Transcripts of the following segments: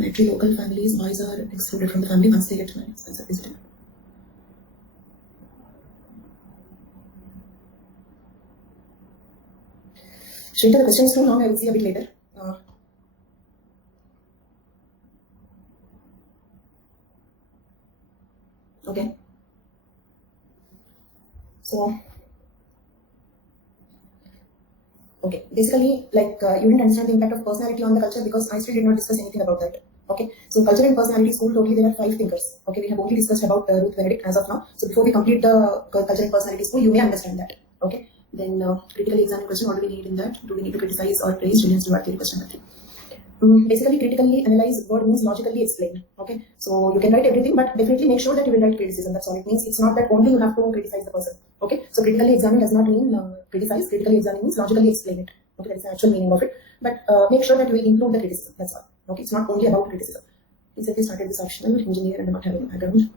Matrilocal families, boys are excluded from the family once they get married. That's a visitor. Shweta, the question is too long. I will see a bit later. Okay. So, okay. Basically, like you didn't understand the impact of personality on the culture because I still did not discuss anything about that. Okay. So, culture and personality school totally there are 5 thinkers. Okay. We have only discussed about Ruth Benedict as of now. So, before we complete the culture and personality school, you may understand that. Okay. Then critically examine question. What do we need in that? Do we need to criticize or praise? Students do theory question number 3. Basically, critically analyze word means logically explain. Okay, so you can write everything, but definitely make sure that you will write criticism. That's all it means. It's not that only you have to criticize the person. Okay, so critically examine does not mean criticize. Critically examine means logically explain it. Okay, that is the actual meaning of it. But make sure that you will include the criticism. That's all. Okay, it's not only about criticism. Recently started this optional engineer and not having a background.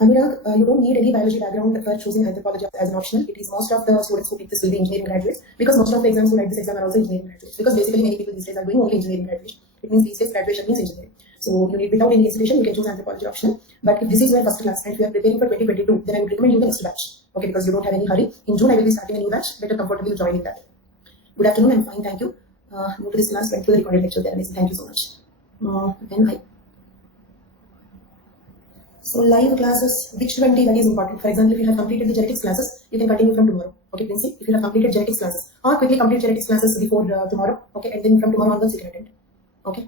Anurag, you don't need any biology background for choosing anthropology as an optional. It is most of the students who pick this will be engineering graduates because most of the exams who write this exam are also engineering graduates. Because basically many people these days are doing only engineering graduation. It means these days graduation means engineering. So you need without any hesitation you can choose anthropology optional. But if this is your first class and if you are preparing for 2022, then I would recommend you the next batch. Okay, because you don't have any hurry. In June I will be starting a new batch. Better comfortable joining that. Good afternoon. I'm fine. Thank you. Move to this class. Went to the recorded lecture. There. Amazing. Thank you so much. So live classes, which 20 that is important. For example, if you have completed the genetics classes, you can continue from tomorrow. Okay, Princey, if you have completed genetics classes, or quickly complete genetics classes before tomorrow. Okay, and then from tomorrow onwards you can attend. Okay.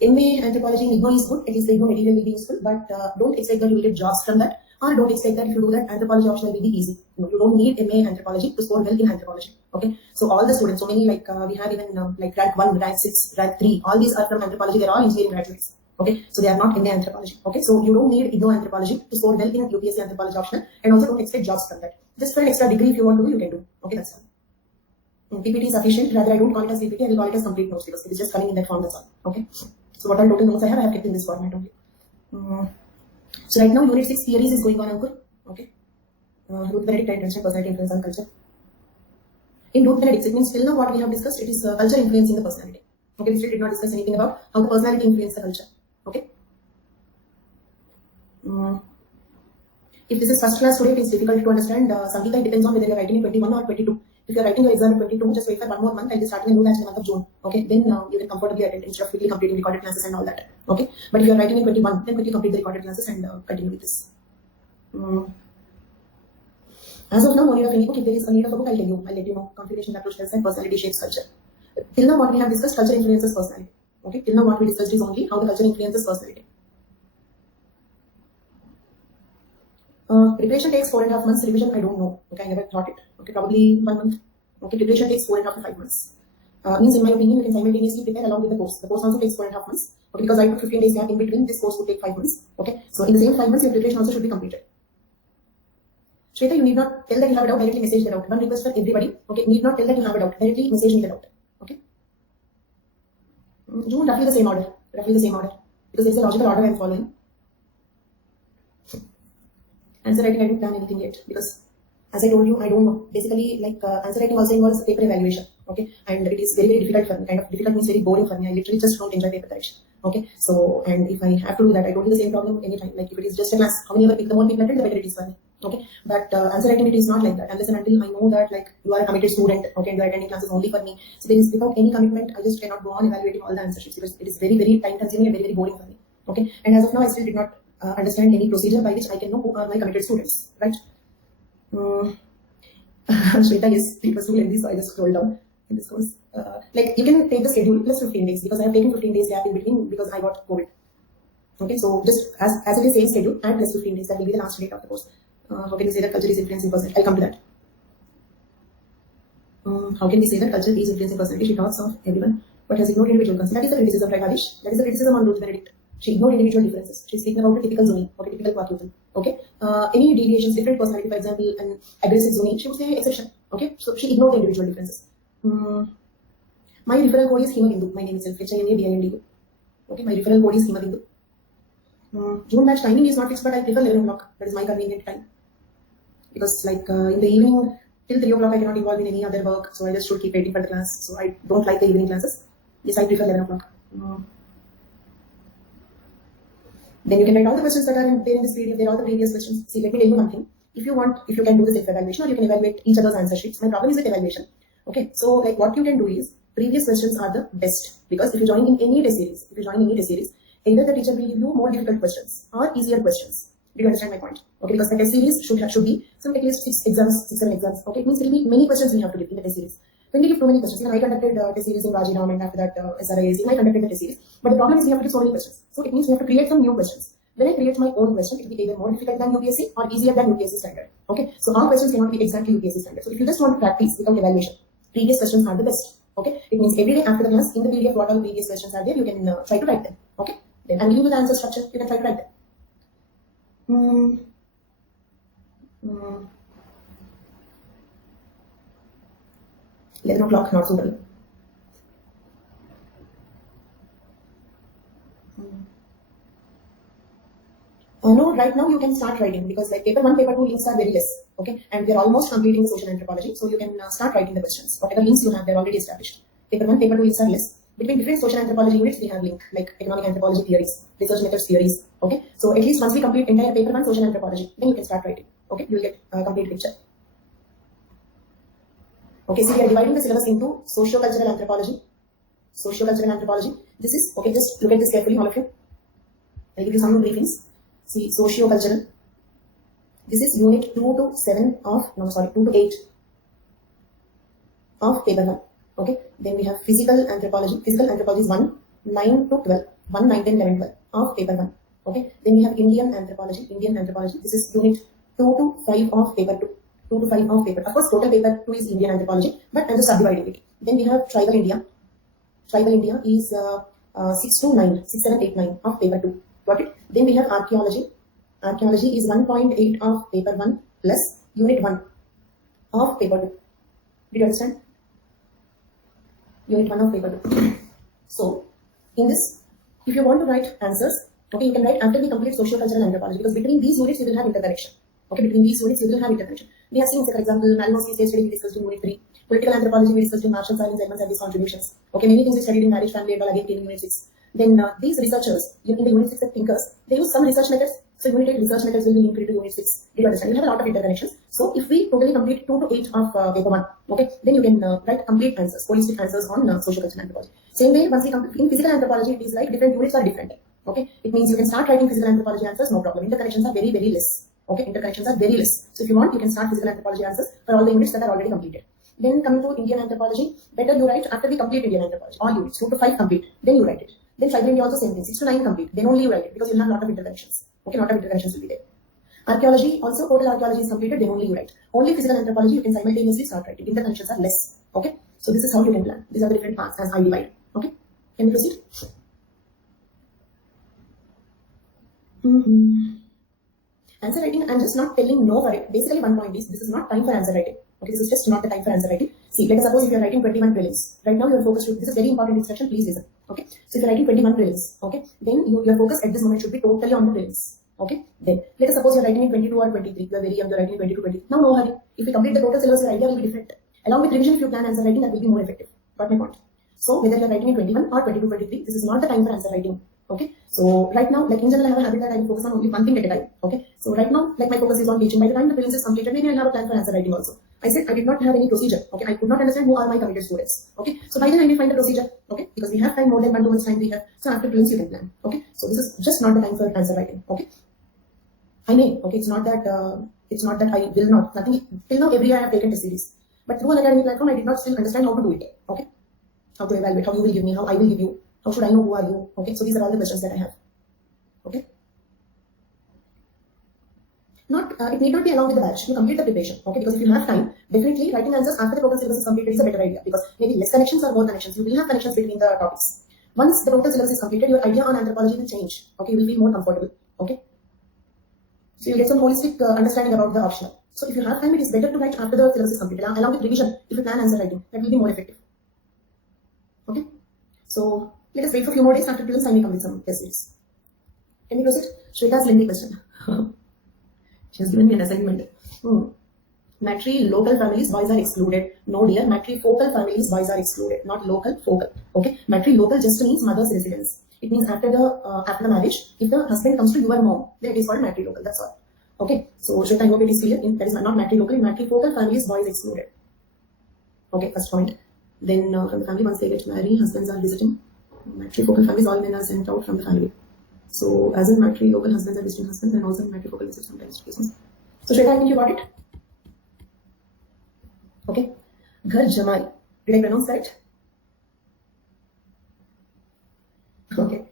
MA anthropology in IGNO is good. At least the IGNO material will be useful, but don't expect that you will get jobs from that, or don't expect that if you do that anthropology optional will be easy. No, you don't need MA anthropology to score well in anthropology. Okay, so all the students, so many like we have even like rank 1, rank 6, rank 3, all these are from anthropology. They're all engineering graduates. Okay, so they are not in the anthropology. Okay, so you don't need IGNO anthropology to score well in UPSC anthropology optional, and also don't expect jobs from that. Just for an extra degree, if you want to do, you can do. Okay, that's all. PPT is sufficient. Rather, I don't call it as PPT. I will call it as complete notes because it is just coming in that form. That's all. Okay. So what all total notes I have kept in this format only. So right now, Unit 6 theories is going on, Ankur. Okay. Ruth Benedict and Traditional Personality Influence on Culture. In Ruth Benedict, it means till now what we have discussed, it is culture influencing the personality. Okay, we still did not discuss anything about how the personality influences the culture. Okay. If this is first class today, it is difficult to understand. Sangeeta, it depends on whether you are writing in 21 or 22. If you are writing your exam in 22, just wait for 1 more month. I'll be starting a new batch in the month of June. Okay, then you can comfortably attend instead of quickly completing recorded classes and all that. Okay, but if you are writing in 21, then quickly complete the recorded classes and continue with this. As of now, no need of any book. If there is a need of a book, I'll tell you. I'll let you know. Configuration approach tells that personality shapes culture. Till now, what we have discussed, culture influences personality. Okay, till now what we discussed is only how the culture influences personality. Preparation takes 4.5 months. Revision, I don't know. Okay, I never thought it. Okay, probably 1 month. Okay, preparation takes 4.5 to 5 months. Means in my opinion, you can simultaneously prepare along with the course. The course also takes 4.5 months. Okay, because I took 15 days gap in between. This course would take 5 months. Okay, so in the same 5 months, your preparation also should be completed. Shweta, you need not tell that you have a doubt. Directly message the doubt. One request for everybody. Okay, need not tell that you have a doubt. Directly message me the doubt. Okay. June, roughly the same order. Roughly the same order. Because it's a logical order I am following. Answer writing, I didn't plan anything yet because, as I told you, I don't know. Basically, like answer writing also involves paper evaluation. Okay, and it is very, very difficult for me. Kind of difficult means very boring for me. I literally just don't enjoy paper correction. Okay, so and if I have to do that, I told you the same problem anytime. Like if it is just a class, how many ever pick the more people attend, the better it is for me. Okay, but answer writing it is not like that. Unless and until I know that like you are a committed student, okay, and you are attending classes only for me. So then without any commitment, I just cannot go on evaluating all the answer sheets because it is very, very time consuming and very, very boring for me. Okay, and as of now, I still did not understand any procedure by which I can know who are my committed students, right? Shweta, yes, it was too lengthy, so I just scrolled down in this course. Like you can take the schedule plus 15 days because I have taken 15 days gap in between because I got COVID. Okay, so just as it is same schedule and plus 15 days, that will be the last date of the course. How can we say that culture is influencing personality? I'll come to that. How can we say that culture is influencing personality? She talks of everyone, but has ignored individual concerns. That is the criticism, right, Adish? That is the criticism on Ruth Benedict. She ignored individual differences. She's speaking about a typical zoning, okay, typical quadruple. Okay, any deviations, different personality, for example, an aggressive zoning, she would say exception. Okay, so she ignored the individual differences. My referral code is Hima Bindu. My name itself, HIMABINDU. Okay, my referral code is Hima Bindu. June batch timing is not fixed, but I prefer 11 o'clock. That is my convenient time. Because like in the evening till 3 o'clock, I cannot involve in any other work, so I just should keep waiting for the class. So I don't like the evening classes. Yes, I prefer 11 o'clock. Then you can write all the questions that are there in this PDF. There are all the previous questions. See, let me tell you one thing. If you want, if you can do the self-evaluation, or you can evaluate each other's answer sheets. My problem is with evaluation. Okay, so like what you can do is, previous questions are the best, because if you join in any test series, either the teacher will give you more difficult questions or easier questions. Do you understand my point? Okay, because the test series should be some at least 6 exams, 6 7 exams. Okay, it means there will be many questions we have to give in the test series. When we give too many questions, even I conducted test series in Rajiram, and after that SRIAC, I conducted the test series. But the problem is we have to give so many questions. So it means we have to create some new questions. When I create my own question, it will be either more difficult than UPSC or easier than UPSC standard. Okay, so our questions cannot be exactly UPSC standard. So if you just want to practice without evaluation, previous questions are the best. Okay, it means every day after the class in the PDF, what all previous questions are there, you can try to write them. Okay, then I'm giving you the answer structure. You can try to write them. 11 o'clock, not suitable. No, right now you can start writing, because like paper 1, paper 2 links are very less. Okay, and we are almost completing social anthropology, so you can start writing the questions. Whatever links you have, they're already established. Paper 1, paper 2 links are less. Between different social anthropology units, we have link like economic anthropology theories, research methods theories. Okay, so at least once we complete entire paper 1 social anthropology, then you can start writing. Okay, you will get a complete picture. Okay, so we are dividing the syllabus into socio-cultural anthropology. Socio-cultural anthropology. This is, okay, just look at this carefully, all of you. I'll give you some briefings. See, socio-cultural. This is unit 2 to 7 of, 2 to 8 of paper 1. Okay, then we have physical anthropology. Physical anthropology is 1, 9 to 12. 1, 9, 10, 11, 12 of paper 1. Okay, then we have Indian anthropology. Indian anthropology. This is unit 2 to 5 of paper 2. 2 to 5 of paper. Of course, total paper 2 is Indian anthropology, but I'm just subdividing it. Then we have tribal India. Tribal India is 6 to 9, 6, 7, 8, 9 of paper 2. Got it? Then we have archaeology. Archaeology is 1.8 of paper 1 plus unit 1 of paper 2. Did you understand? Unit 1 of paper 2. So, in this, if you want to write answers, okay, you can write after we complete socio-cultural anthropology, because between these units you will have interconnection. Okay, between these units you will have interconnection. We have seen, for example, Malinowski's case study we discussed in unit 3. Political anthropology we discussed in Marshall Silence, Edmonds and his contributions. Okay, many things we studied in marriage, family, and all again came in unit 6. Then these researchers, in the unit 6 thinkers, they use some research methods. So unit 8 research methods will be linked to unit 6. Do you understand? You have a lot of interconnections. So if we totally complete 2 to 8 of paper 1, okay, then you can write complete answers, holistic answers on social cultural anthropology. Same way, once we complete in physical anthropology, it is like different units are different. Okay, it means you can start writing physical anthropology answers, no problem. Interconnections are very, very less. Okay, interconnections are very less. So if you want, you can start physical anthropology answers for all the units that are already completed. Then coming to Indian anthropology, better you write after we complete Indian anthropology. All units, 2 to 5 complete, then you write it. Then tribal India also same thing, 6 to 9 complete, then only you write it, because you'll have a lot of interconnections. Okay, lot of interconnections will be there. Archaeology, also total archaeology is completed, then only you write. Only physical anthropology, you can simultaneously start writing. Interconnections are less. Okay, so this is how you can plan. These are the different parts as I divide. Okay, can we proceed? Answer writing, I'm just not telling no for it. Basically, one point is, this is not time for answer writing. Okay, this is just not the time for answer writing. See, let us suppose if you are writing 21 prelims. Right now, you are focused to, this is very important instruction, please listen. Okay, so if you are writing 21 prelims, okay, then your focus at this moment should be totally on the prelims. Okay, then let us suppose you are writing in 22 or 23. You are very young, you are writing in 22, 23. Now, no hurry. If we complete the total syllabus, your idea will be different. Along with revision, if you plan answer writing, that will be more effective. Got my point? So, whether you are writing in 21 or 22, 23, this is not the time for answer writing. Okay, so right now, like in general, I have a habit that I will focus on only one thing at a time. Okay, so right now, like my focus is on teaching. By the time the prelims is completed, maybe I'll have a plan for answer writing also. I said I did not have any procedure. Okay, I could not understand who are my committed students. Okay, so by then I will find a procedure. Okay, because we have time, more than 1 2 months time we have. So after prelims you can plan. Okay, so this is just not the time for answer writing. Okay, I may. Okay, it's not that I will not. Nothing till now. Every year I have taken test series, but through an academic platform, I did not still understand how to do it. Okay, how to evaluate, how you will give me, how I will give you, how should I know who are you? Okay, so these are all the questions that I have. Okay. It need not be along with the batch. You complete the preparation. Okay, because if you have time, definitely writing answers after the total syllabus is completed is a better idea, because maybe less connections or more connections. You will have connections between the topics. Once the total syllabus is completed, your idea on anthropology will change. Okay, you will feel more comfortable. Okay, so you get some holistic understanding about the optional. So if you have time, it is better to write after the syllabus is completed, along with revision. If you plan answer writing, that will be more effective. Okay, so let us wait for a few more days. After prelims, I may complete some test series. Can we proceed? Shweta's lengthy question. She has given me an assignment. Matrilocal families, boys are excluded. No dear, matrifocal families, boys are excluded. Not local, focal. Okay. Matrilocal just means mother's residence. It means after the marriage, if the husband comes to your mom, then it is called matrilocal. That's all. Okay. So Shweta, I hope it is clear. That is not matrilocal. Matrifocal families, boys excluded. Okay. First point. Then from the family, once they get married, husbands are visiting. Matrifocal families, all men are sent out from the family. So as in matrilocal, husbands are visiting husbands, and also in matrifocal visit sometimes cases. So Shweta, I think you got it. Okay. Ghar Jamai. Did I pronounce that? Okay.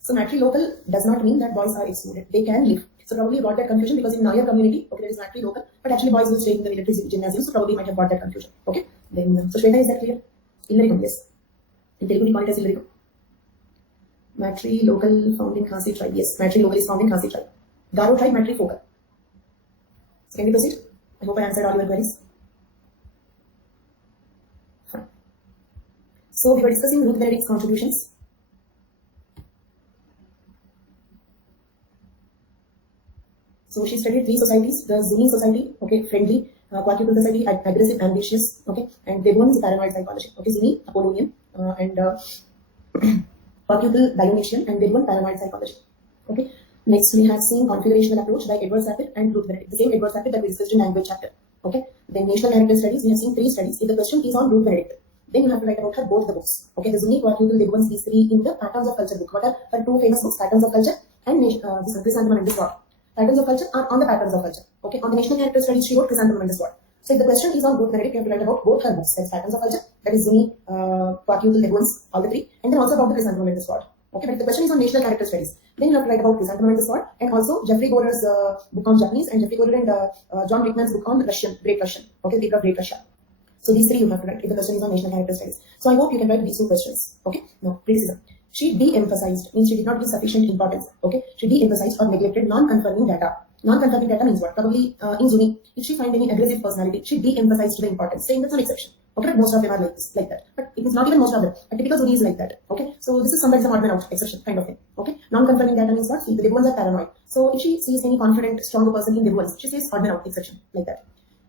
So matrilocal does not mean that boys are excluded. They can live. So probably you got that confusion because in Naya community, okay, there is matrilocal, but actually boys will stay in the military gymnasium, so probably you might have got that confusion. Okay. Then so Shweta, is that clear? Illaricum, yes. In Telugu we call it as Illaricum. Matrilocal found in Khasi tribe. Yes, matrilocal is found in Khasi tribe. Garo tribe, matrifocal. So can we proceed? I hope I answered all your queries. Fine. So we were discussing Ruth Benedict's contributions. So she studied 3 societies: the Zuni society, okay, friendly, Quaquetal society, aggressive, ambitious, okay, and they one is paranoid psychology, okay, Zuni, Apollonian, and Quaquetal, Dionysian, and they one paranoid psychology, okay. Next, we have seen configurational approach by Edward Sapir and Ruth Benedict, the same Edward Sapir that we discussed in language chapter, okay. Then national character studies, we have seen 3 studies. If the question is on Ruth Benedict, then you have to write about her both the books, okay. The Zuni, Quaquetal, they one these 3 in the Patterns of Culture book. What are her 2 famous books? Patterns of Culture and this Chrysanthemum and the Sword. Patterns of Culture are on the Patterns of Culture. Okay, on the national character studies, she wrote Chrysanthemum and the Sword. So if the question is on Ruth Benedict, you have to write about both her books. That's Patterns of Culture, that is Zuni, Quaquetal, Leguans, all the 3, and then also about the Chrysanthemum and the Sword. Okay, but if the question is on national character studies, then you have to write about Chrysanthemum and the Sword, and also Jeffrey Gorer's book on Japanese, and Jeffrey Gorer and John Rickman's book on Russian, Great Russian. Okay, Peak of Great Russia. So these 3 you have to write if the question is on national character studies. So I hope you can write these 2 questions. Okay, now criticism. She de-emphasized, means she did not give sufficient importance. Okay, she de-emphasized or neglected non-confirming data. Non-confirming data means what? Probably in Zuni, if she find any aggressive personality, she de-emphasized the importance, saying that's an exception. Okay, but most of them are like this, like that. But it is not even most of them. A typical Zuni is like that. Okay, so this is somebody's odd man out exception kind of thing. Okay, non-confirming data means what? The big ones are paranoid. So if she sees any confident, stronger person in the ones, she says odd man out exception, like that.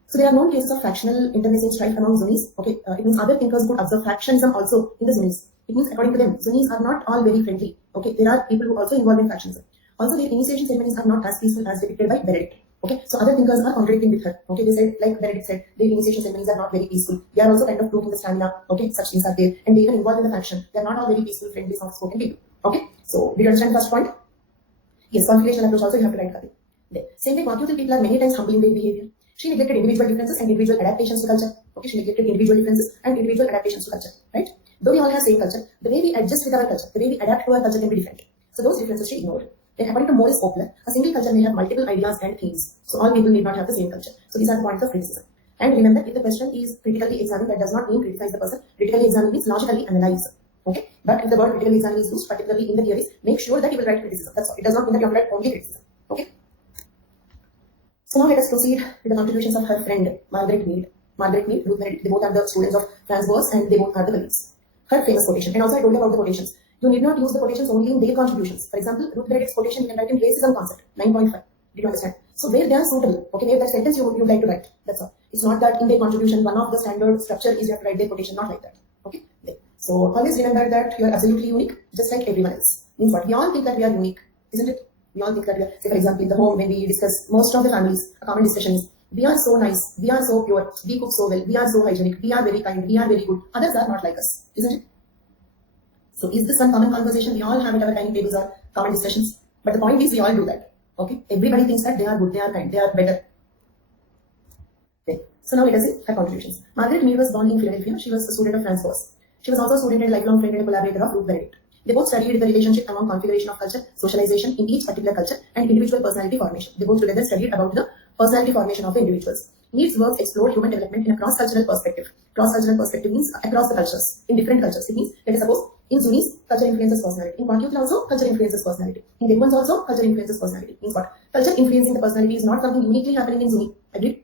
So there are known cases of factional internecine strife among Zunis. Okay, it means other thinkers could observe factionism also in the Zunis. It means according to them, Zunis are not all very friendly. Okay, there are people who also involved in factionism. Also, their initiation ceremonies are not as peaceful as depicted by Benedict. Okay, so other thinkers are contradicting with her. Okay, they said, like Benedict said, their initiation ceremonies are not very peaceful. They are also kind of proving the stamina. Okay, such things are there, and they even involved in the faction. They are not all very peaceful, friendly, soft-spoken people. Okay, so did you understand the first point? Yes, configurational approach also you have to write her. There. Same way, Quaquetal people are many times humble in their behavior. She neglected individual differences and individual adaptations to culture. Okay, she neglected individual differences and individual adaptations to culture. Right? Though we all have same culture, the way we adjust with our culture, the way we adapt to our culture can be different. So those differences she ignored. Then according to Morris Opler, a single culture may have multiple ideas and themes. So all people need not have the same culture. So these are the points of criticism. And remember, if the question is critically examined, that does not mean criticize the person. Critically examine means logically analyze. Okay? But if the word critically examine is used, particularly in the theories, make sure that you will write criticism. That's all. It does not mean that you have to write only criticism. Okay? So now let us proceed with the contributions of her friend, Margaret Mead. Margaret Mead, Ruth Benedict, they both are the students of Franz Boas and they both are the colleagues. Her famous quotation. And also I told you about the quotations. You need not use the quotations only in their contributions. For example, Ruth Benedict's quotation you can write in racism concept, 9.5. Did you understand? So where they are suitable, okay, maybe that sentence you would like to write. That's all. It's not that in their contribution, one of the standard structure is you have to write their quotation, not like that. Okay? There. So always remember that you are absolutely unique, just like everyone else. Means what? We all think that we are unique, isn't it? We all think that we are, say for example, in the home, when we discuss most of the families, a common discussion is, we are so nice, we are so pure, we cook so well, we are so hygienic, we are very kind, we are very good. Others are not like us, isn't it? So is this one common conversation we all have at our dining tables or common discussions? But the point is we all do that. Okay? Everybody thinks that they are good, they are kind, they are better. Okay. So now let us see her contributions. Margaret Mead was born in Philadelphia. She was a student of Franz Boas. She was also a student and lifelong friend and a collaborator of Ruth Benedict. They both studied the relationship among configuration of culture, socialization in each particular culture, and individual personality formation. They both together studied about the personality formation of the individuals. Mead's work explored human development in a cross-cultural perspective. Cross-cultural perspective means across the cultures, in different cultures. It means, let us suppose, in Zunis, culture influences personality. In Quaquetal also, culture influences personality. In Leguans also, culture influences personality. Means what? Culture influencing the personality is not something uniquely happening in Zuni. Agreed?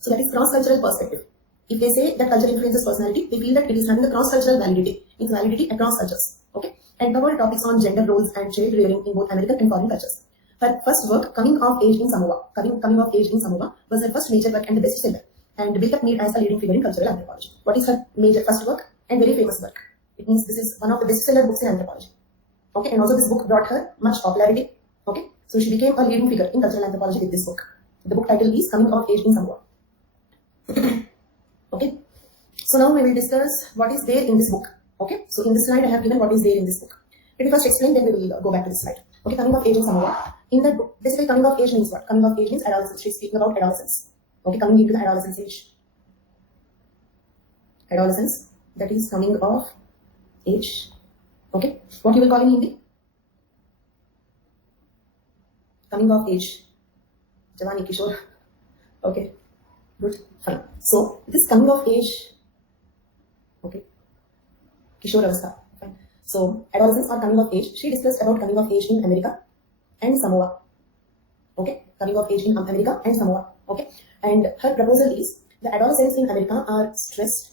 So that is cross-cultural perspective. If they say that culture influences personality, they feel that it is having a cross-cultural validity. It's validity across cultures. Okay? And covered topics on gender roles and child rearing in both American and foreign cultures. Her first work, Coming of Age in Samoa, was her first major work and the bestseller, and built up Mead as a leading figure in cultural anthropology. What is her major first work and very famous work? It means this is one of the bestseller books in anthropology. Okay, and also this book brought her much popularity. Okay, so she became a leading figure in cultural anthropology with this book. The book title is Coming of Age in Samoa. Okay, so now we will discuss what is there in this book. Okay, so in this slide I have given what is there in this book. Let me first explain, then we will go back to this slide. Okay, Coming of Age in Samoa. In that book, basically coming of age means what? Coming of age means adolescence. She's speaking about adolescence. Okay, coming into the adolescence age. Adolescence, that is coming of age. Okay, what you will call in Hindi? Coming of age. Javani, Kishore. Okay, good, fine. So, this coming of age, okay, Kishore Avastha, fine. So, adolescence or coming of age, she discussed about coming of age in America and Samoa. Okay, coming of age in America and Samoa. Okay, and her proposal is the adolescents in America are stressed.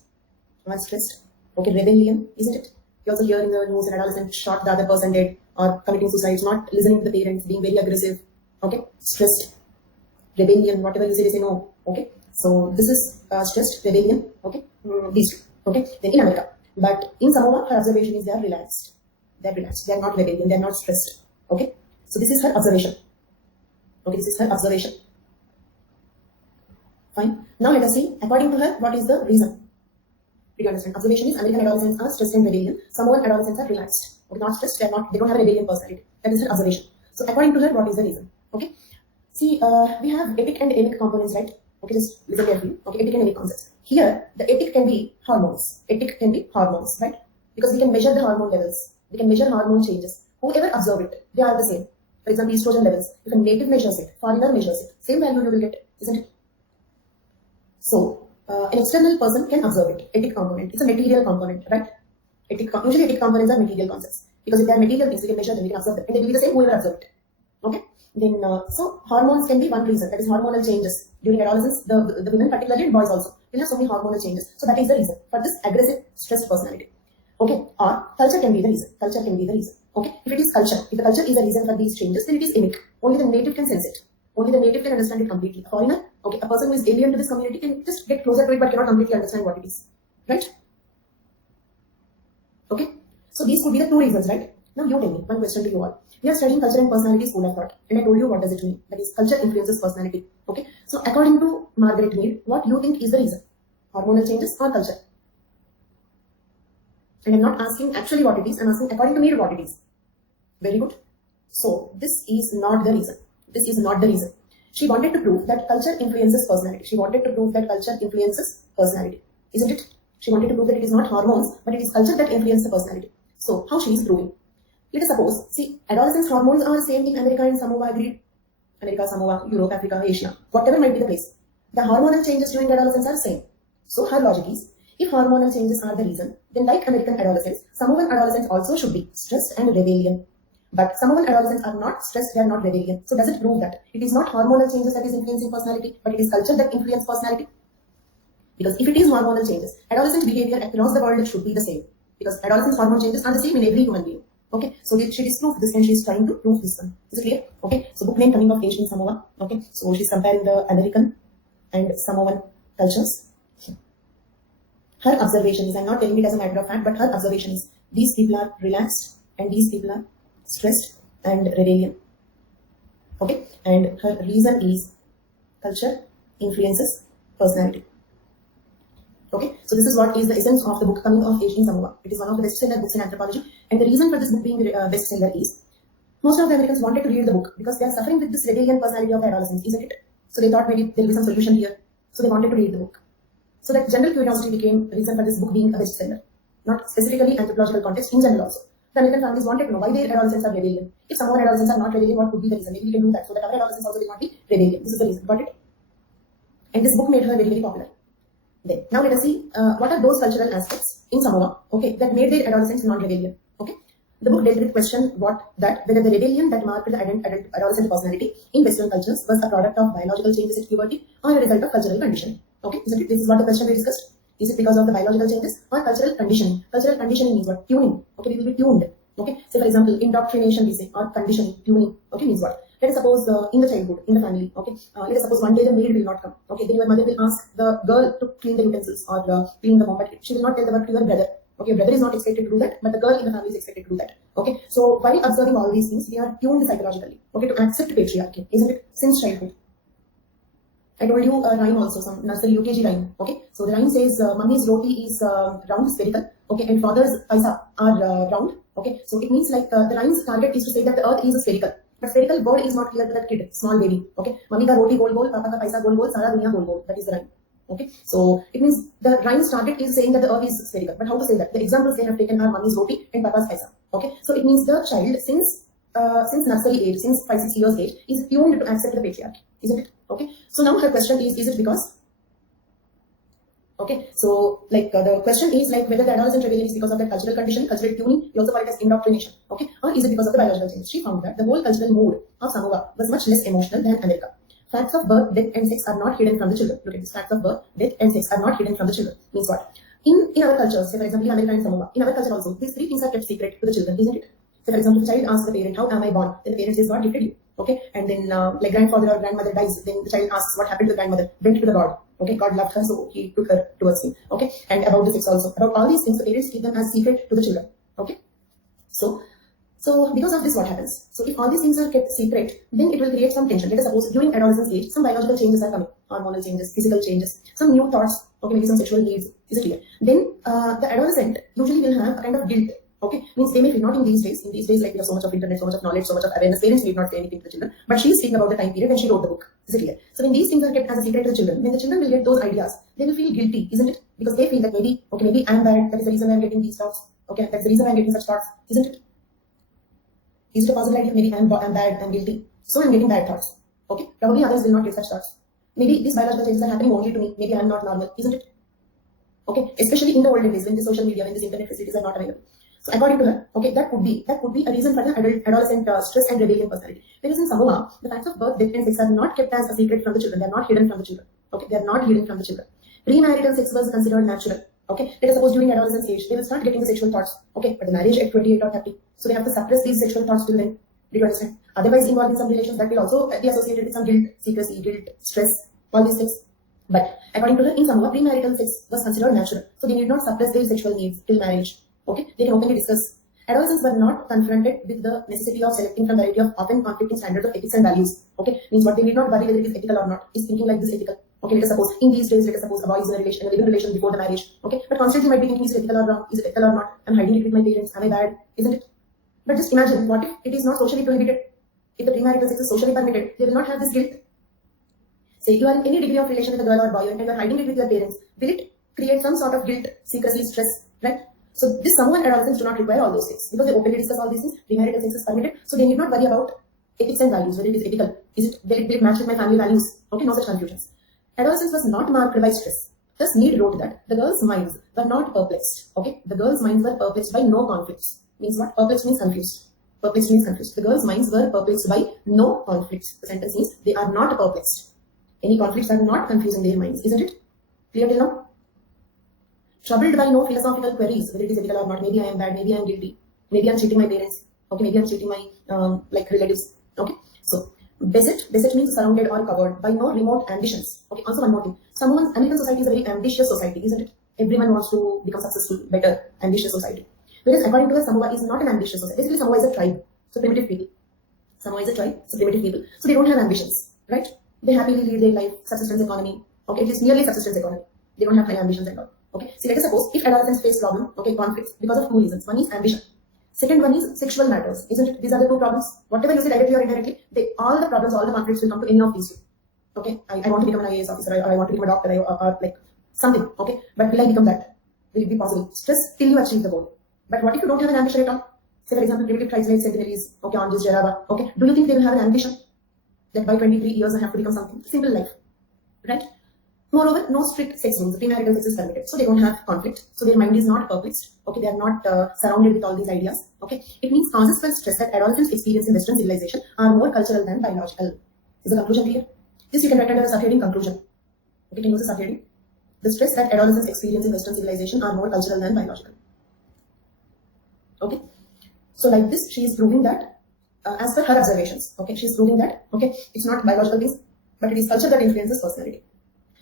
Okay, rebellion, isn't it? You also hear in the news an adolescent shot the other person dead or committing suicide, not listening to the parents, being very aggressive. Okay, stressed, rebellion, whatever you say no. Okay, so this is stressed, rebellion. Okay, these two. Okay, then in America, but in Samoa, her observation is they are relaxed. They are not rebellion. They are not stressed. Okay, so this is her observation. Okay, this is her observation. Fine. Now let us see, according to her, what is the reason? Did you understand? Observation is American adolescents are stressed and rebellion. Samoan adolescents are relaxed. Okay, not stressed. They don't have a rebellion personality. That is her observation. So according to her, what is the reason? Okay. See, we have etic and amic components, right? Okay, just listen carefully. Okay, etic and amic concepts. Here, the etic can be hormones. Etic can be hormones, right? Because we can measure the hormone levels. We can measure hormone changes. Whoever observe it, they are the same. For example, estrogen levels. If a native measures it, foreigner measures it, same value you will get, isn't it? So, an external person can observe it. Etic component. It's a material component, right? Usually etic components are material concepts. Because if they are material things, we can measure them, we can observe them. And they will be the same whoever observed it. Okay? Then, so hormones can be one reason. That is hormonal changes. During adolescence, the women, particularly and boys also, will have so many hormonal changes. So that is the reason for this aggressive, stressed personality. Okay? Or culture can be the reason. Okay? If it is culture, if the culture is a reason for these changes, then it is amic. Only the native can sense it. Only the native can understand it completely. A foreigner, okay, a person who is alien to this community can just get closer to it but cannot completely understand what it is. Right? Okay? So these could be the two reasons, right? Now you tell me, one question to you all. We are studying culture and personality school of thought. And I told you what does it mean. That is, culture influences personality. Okay? So according to Margaret Mead, what you think is the reason? Hormonal changes or culture? And I'm not asking actually what it is, I'm asking according to Mead what it is. Very good. So this is not the reason. This is not the reason. She wanted to prove that culture influences personality. Isn't it? She wanted to prove that it is not hormones, but it is culture that influences the personality. So how she is proving? Let us suppose, see, adolescence hormones are same in America and Samoa, agreed? America, Samoa, Europe, Africa, Asia, whatever might be the place. The hormonal changes during adolescence are same. So her logic is, if hormonal changes are the reason, then like American adolescents, Samoan adolescents also should be stressed and rebellion. But Samoan adolescents are not stressed, they are not rebellion. So does it prove that it is not hormonal changes that is influencing personality, but it is culture that influences personality? Because if it is hormonal changes, adolescent behavior across the world should be the same. Because adolescent hormone changes are the same in every human being. Okay, so she disproved this and she is trying to prove this one. Is it clear? Okay, so book name Coming of Age in Samoa. Okay, so she's comparing the American and Samoan cultures. Her observation is, I'm not telling it as a matter of fact, but her observation is, these people are relaxed and these people are stressed and rebellion. Okay, and her reason is, culture influences personality. Okay, so this is what is the essence of the book Coming of Age in Samoa. It is one of the bestseller books in anthropology, and the reason for this book being bestseller is, most of the Americans wanted to read the book because they are suffering with this rebellion personality of adolescence, isn't it? So they thought maybe there will be some solution here. So they wanted to read the book. So that general curiosity became a reason for this book being a bestseller. Not specifically anthropological context, in general also. The American families wanted to know why their adolescents are rebellion. If some of our adolescents are not rebellion, what could be the reason? Maybe we can do that so that our adolescents also will not be rebellion. This is the reason. Got it? And this book made her very, very popular. Then, now let us see what are those cultural aspects in Samoa, okay, that made their adolescents non-rebellion. Okay, the book dealt with the question whether the rebellion that marked the adolescent personality in Western cultures was a product of biological changes at puberty or a result of cultural conditioning. Okay, isn't it? This is what the question we discussed. Is it because of the biological changes or cultural conditioning? Cultural conditioning means what? Tuning. Okay, we will be tuned. Okay, so for example, indoctrination we say, or conditioning, tuning. Okay, means what? Let us suppose in the childhood, in the family, okay, let us suppose one day the maid will not come, okay, then your mother will ask the girl to clean the utensils or clean the home, but she will not tell the work to your brother. Okay, brother is not expected to do that, but the girl in the family is expected to do that. Okay, so while observing all these things, we are tuned psychologically, okay, to accept patriarchy, isn't it? Since childhood. I told you a rhyme also, some nursery UKG rhyme. Okay, so the rhyme says, "Mummy's roti is round, spherical. Okay, and father's paisa are round." Okay, so it means like the rhyme's target is to say that the earth is spherical. But spherical word is not clear to that kid, small baby. Okay, mummy ka roti gol gol, papa ka paisa gol gol, sara duniya gol gol. That is the rhyme. Okay, so it means the rhyme's target is saying that the earth is spherical. But how to say that? The examples they have taken are mummy's roti and papa's paisa. Okay, so it means the child since nursery age, since 5-6 years age, is tuned to accept the patriarchy, isn't it? Okay, so now her question is it because? Okay, so like the question is like whether the adolescent rebellion is because of the cultural condition, cultural tuning, we also call it as indoctrination, okay, or is it because of the biological change? She found that the whole cultural mood of Samoa was much less emotional than America. Facts of birth, death, and sex are not hidden from the children. Look at this: facts of birth, death, and sex are not hidden from the children. Means what? In our cultures, say for example, America and Samoa, in our culture also, these three things are kept secret to the children, isn't it? So for example, the child asks the parent, "How am I born?" Then the parent says, "God gifted you." Okay, and then like grandfather or grandmother dies, then the child asks what happened to the grandmother. Went to the God. Okay, God loved her, so he took her towards him. Okay, and about the sex also, about all these things, the parents keep them as secret to the children. Okay, so because of this, what happens? So if all these things are kept secret, then it will create some tension. Let us suppose during adolescence age, some biological changes are coming, hormonal changes, physical changes, some new thoughts. Okay, maybe some sexual needs. Is it clear? Then the adolescent usually will have a kind of guilt. Okay, means they may feel not in these days. In these days, like we have so much of internet, so much of knowledge, so much of awareness, parents need not say anything to the children. But she is speaking about the time period when she wrote the book. Is it clear? So when these things are kept as a secret to the children, when the children will get those ideas, they will feel guilty, isn't it? Because they feel that maybe, okay, maybe I'm bad. That is the reason I'm getting these thoughts. Okay, that's the reason I'm getting such thoughts, isn't it? Is it a possible idea? Maybe I'm bad, I'm guilty, so I'm getting bad thoughts. Okay, probably others will not get such thoughts. Maybe these biological changes are happening only to me. Maybe I'm not normal, isn't it? Okay, especially in the olden days when the social media, when these internet facilities are not available. So according to her, okay, that could be a reason for the adolescent stress and rebellion personality. Whereas in Samoa, the facts of birth, death, and sex are not kept as a secret from the children. They are not hidden from the children. Okay, they are not hidden from the children. Premarital sex was considered natural. Okay, let us suppose during adolescence age, they will start getting the sexual thoughts. Okay, but the marriage at 28 or 30, so they have to suppress these sexual thoughts till then. Do you understand? Otherwise, involved in some relations that will also be associated with some guilt, secrecy, guilt, stress, all these things. But according to her, in Samoa, premarital sex was considered natural, so they need not suppress their sexual needs till marriage. Okay, they can openly discuss. Adolescents were not confronted with the necessity of selecting from variety of often conflicting standards of ethics and values. Okay, means what they need not worry whether it is ethical or not. Is thinking like this ethical? Okay, let us suppose in these days, let us suppose a boy is in a living relation before the marriage. Okay, but constantly might be thinking, is it ethical or wrong? Is it ethical or not? I'm hiding it with my parents. Am I bad? Isn't it? But just imagine, what if it is not socially prohibited? If the premarital sex is socially permitted, they will not have this guilt. Say you are in any degree of relation with a girl or boy and you are hiding it with your parents. Will it create some sort of guilt, secrecy, stress, right? So this Samoan adolescents do not require all those things because they openly discuss all these things. Premarital sex is permitted, so they need not worry about ethics and values, whether it is ethical. Will it match with my family values? Okay, no such confusions. Adolescence was not marked by stress. Thus, Need wrote that the girls' minds were not perplexed. Okay, the girls' minds were perplexed by no conflicts. Means what? Perplexed means confused. Perplexed means confused. The girls' minds were perplexed by no conflicts. The sentence means they are not perplexed. Any conflicts are not confusing their minds, isn't it? Clear till now? Troubled by no philosophical queries, whether it is ethical or not. Maybe I am bad, maybe I am guilty, maybe I am cheating my parents. Okay, maybe I am cheating my like relatives. Okay, so beset means surrounded or covered by no remote ambitions. Okay, also one more thing. American society is a very ambitious society, isn't it? Everyone wants to become successful, better, ambitious society. Whereas according to us, Samoa is not an ambitious society. Basically, Samoa is a tribe, so primitive people. Samoa is a tribe, so primitive people. So they don't have ambitions, right? They happily lead their life, subsistence economy. Okay, it is merely subsistence economy. They don't have high ambitions at all. Okay, so let us suppose if adolescents face problem, okay, conflicts because of two reasons. One is ambition. Second one is sexual matters, isn't it? These are the two problems. Whatever you say directly or indirectly, all the problems, all the conflicts will come to any of these two. Okay, I want to become an IAS officer, I want to become a doctor, or like something. Okay, but will I become that? Will it be possible? Stress till you achieve the goal. But what if you don't have an ambition at all? Say for example, primitive tribes like Sentinelese, okay, on this Jaraba. Okay, do you think they will have an ambition that by 23 years I have to become something? Simple life, right? Moreover, no strict sex rules. Premarital sex is permitted, so they don't have conflict. So their mind is not perplexed. Okay, they are not surrounded with all these ideas. Okay, it means causes for stress that adolescents experience in Western civilization are more cultural than biological. Is the conclusion clear? This you can write under a subheading conclusion. Okay, can use a subheading. The stress that adolescents experience in Western civilization are more cultural than biological. Okay, so like this, she is proving that as per her observations. Okay, she's proving that, okay, it's not biological things, but it is culture that influences personality.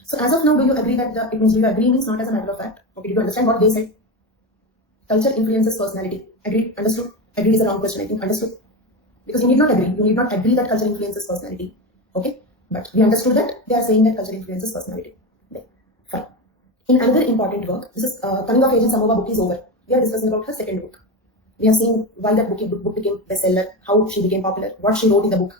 So as of now, do you agree that it means, do you agree means not as a matter of fact? Okay, did you understand what they said? Culture influences personality. Agreed? Understood? Agreed is a wrong question, I think. Understood? Because you need not agree. You need not agree that culture influences personality. Okay? But we understood that they are saying that culture influences personality. Then, fine. In another important work, this is Coming of Age in Samoa book is over. We are discussing about her second book. We have seen why that book became bestseller, how she became popular, what she wrote in the book.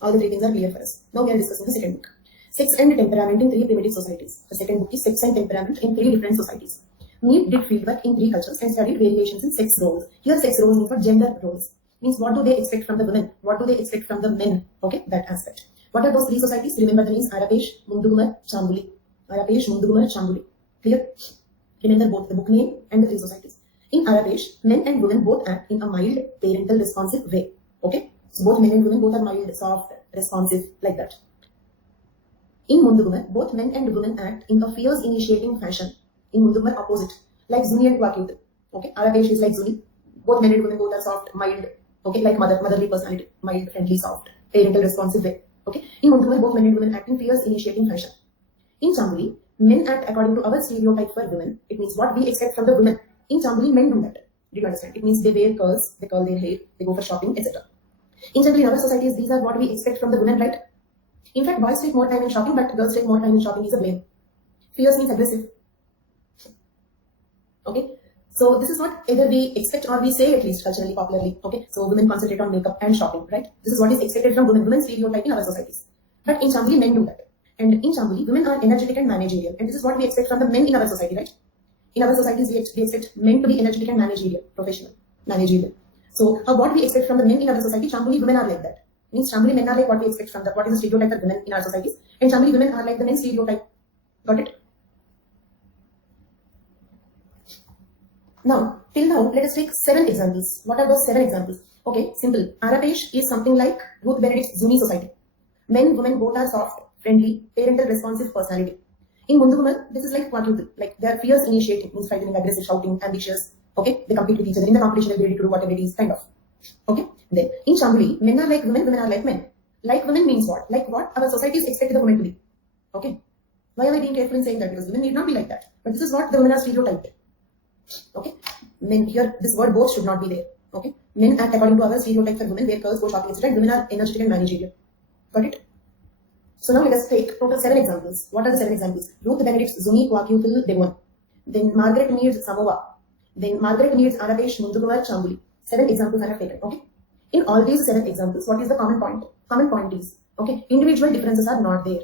All the three things are clear for us. Now we are discussing the second book. Sex and Temperament in Three Primitive Societies. The second book is Sex and Temperament in Three Different Societies. Mead did fieldwork in 3 cultures and studied variations in sex roles. Here sex roles means for gender roles. Means what do they expect from the women? What do they expect from the men? Okay, that aspect. What are those 3 societies? Remember the names Arapesh, Mundugumar, Chambuli. Arapesh, Mundugumar, Chambuli. Clear? Remember both the book name and the 3 societies. In Arapesh, men and women both act in a mild, parental, responsive way. Okay? So both men and women both are mild, soft, responsive, like that. In Mundugumar, both men and women act in a fierce, initiating fashion. In Mundugumar, opposite, like Zuni and Kwakyut. Okay, Arapesh is like Zuni. Both men and women both are soft, mild. Okay, like motherly personality, mild, friendly, soft, parental, responsive way. Okay, in Mundugumar, both men and women act in fierce, initiating fashion. In Chambuli, men act according to our stereotype for women. It means what we expect from the women. In Chambuli, men do that. Do you understand? It means they wear curls, they curl their hair, they go for shopping, etc. In general, in our societies, these are what we expect from the women, right? In fact, boys take more time in shopping, but girls take more time in shopping is a blame. Fierce means aggressive. Okay, so this is what either we expect or we say, at least culturally, popularly. Okay, so women concentrate on makeup and shopping, right? This is what is expected from women. Women stereotype in our societies. But in Chambuli, men do that. And in Chambuli, women are energetic and managerial. And this is what we expect from the men in our society, right? In our societies, we expect men to be energetic and managerial, professional, managerial. So what we expect from the men in our society, Chambuli women are like that. Means Chambuli men are like what we expect from the, what is the stereotype of women in our societies. And Chambuli women are like the men stereotype. Got it? Now, till now, let us take 7 examples. What are those 7 examples? Okay, simple. Arapesh is something like Ruth Benedict's Zuni society. Men, women both are soft, friendly, parental, responsive personality. In Mundugumar, this is like Kwakyut, like they are fierce, initiating, means fighting, aggressive, shouting, ambitious. Okay, they compete with each other. In the competition, they're ready to do whatever it is, kind of. Okay, then in Chambuli, men are like women, women are like men. Like women means what? Like what our societies expect the women to be. Okay, why am I being careful in saying that? Because women need not be like that. But this is what the women are stereotyped. Okay, men here, this word both should not be there. Okay, men act according to our stereotype for women, wear curls, go shopping, etc. Women are energetic and managerial. Got it? So now let us take total 7 examples. What are the 7 examples? Ruth Benedict's Zuni, Kwakyut, Devon. Then Margaret Mead's Samoa. Then Margaret Mead's Arapesh, Mundugumar, Chambuli. 7 examples I have taken. Okay. In all these 7 examples, what is the common point? Common point is, okay, individual differences are not there.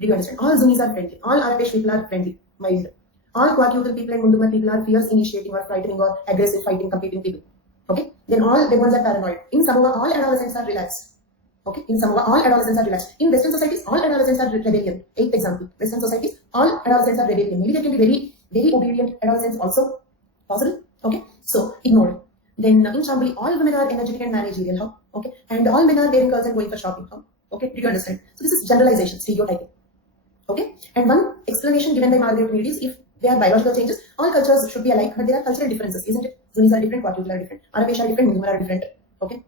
Do you understand? All Zunis are friendly. All Arapesh people are friendly, mild. All Kwakyut people and Mundugumar people are fierce, initiating or frightening or aggressive, fighting, competing people. Okay. Then all the ones are paranoid. In Samoa, all adolescents are relaxed. Okay, in Samoa, all adolescents are relaxed. In Western societies, all adolescents are rebellion. 8th example, Western societies, all adolescents are rebellion. Maybe there can be very obedient adolescents also. Possible? Okay, so ignored. Then in Chambuli, all women are energetic and managerial. How? Okay, and all men are wearing curls and going for shopping. How? Okay, did you understand? So this is generalization, stereotyping. Okay, and one explanation given by Margaret Mead is if there are biological changes, all cultures should be alike, but there are cultural differences, isn't it? Zunis are different, Kwakyut are different, Arapesh are different, Mundugumar are different. Okay.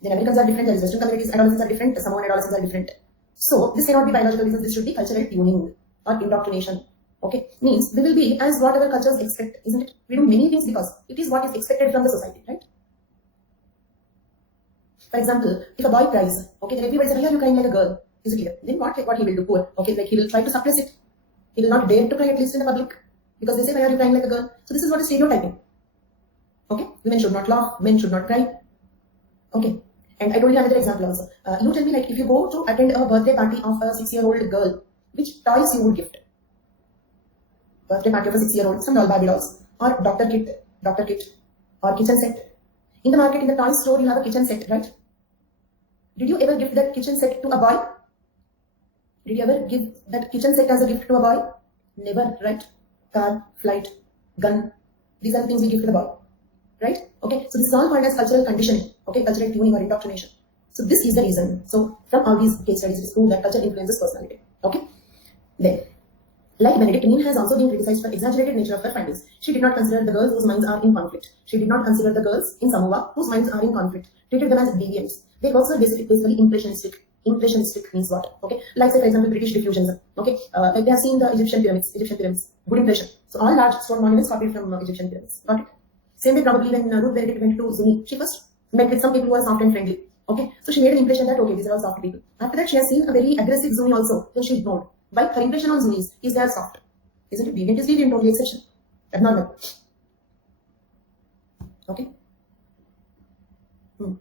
Then Americans are different, Western communities, adolescents are different, Samoan adolescents are different. So this cannot be biological reasons, this should be cultural tuning or indoctrination. Okay, means we will be as what our cultures expect, isn't it? We do many things because it is what is expected from the society, right? For example, if a boy cries, okay, then everybody says, "Yeah, you're crying like a girl." Is it clear? Then what he will do? Poor. Okay, like he will try to suppress it. He will not dare to cry, at least in the public, because they say, "Why are you crying like a girl?" So this is what is stereotyping. Okay, women should not laugh, men should not cry. Okay. And I told you another example also. You tell me, like, if you go to attend a birthday party of a 6-year-old girl, which toys you would gift? Birthday party of a 6-year-old, some doll Barbie dolls, or doctor kit, or kitchen set. In the market, in the toy store, you have a kitchen set, right? Did you ever gift that kitchen set to a boy? Did you ever give that kitchen set as a gift to a boy? Never, right? Car, flight, gun. These are the things we give to the boy. Right? Okay, so this is all called as cultural conditioning, okay, cultural tuning or indoctrination. So this is the reason. So from all these case studies, it is proved that culture influences personality. Okay, then Like Benedict, Nin has also been criticized for exaggerated nature of her findings. She did not consider the girls whose minds are in conflict. She did not consider the girls in Samoa whose minds are in conflict. Treated them as deviants. Their works were basically impressionistic. Impressionistic means what? Okay, like say for example British diffusionism. Okay, like they have seen the Egyptian pyramids. Good impression. So all large stone monuments copied from Egyptian pyramids. Got it? Same way probably when Ruth Benedict went to Zuni, she first met with some people who are soft and friendly. Okay, so she made an impression that okay, these are all soft people. After that, she has seen a very aggressive Zuni also. Then she ignored. But her impression on Zunis is they are soft. Isn't it? Deviant is deviant, only exception. Abnormal. Okay.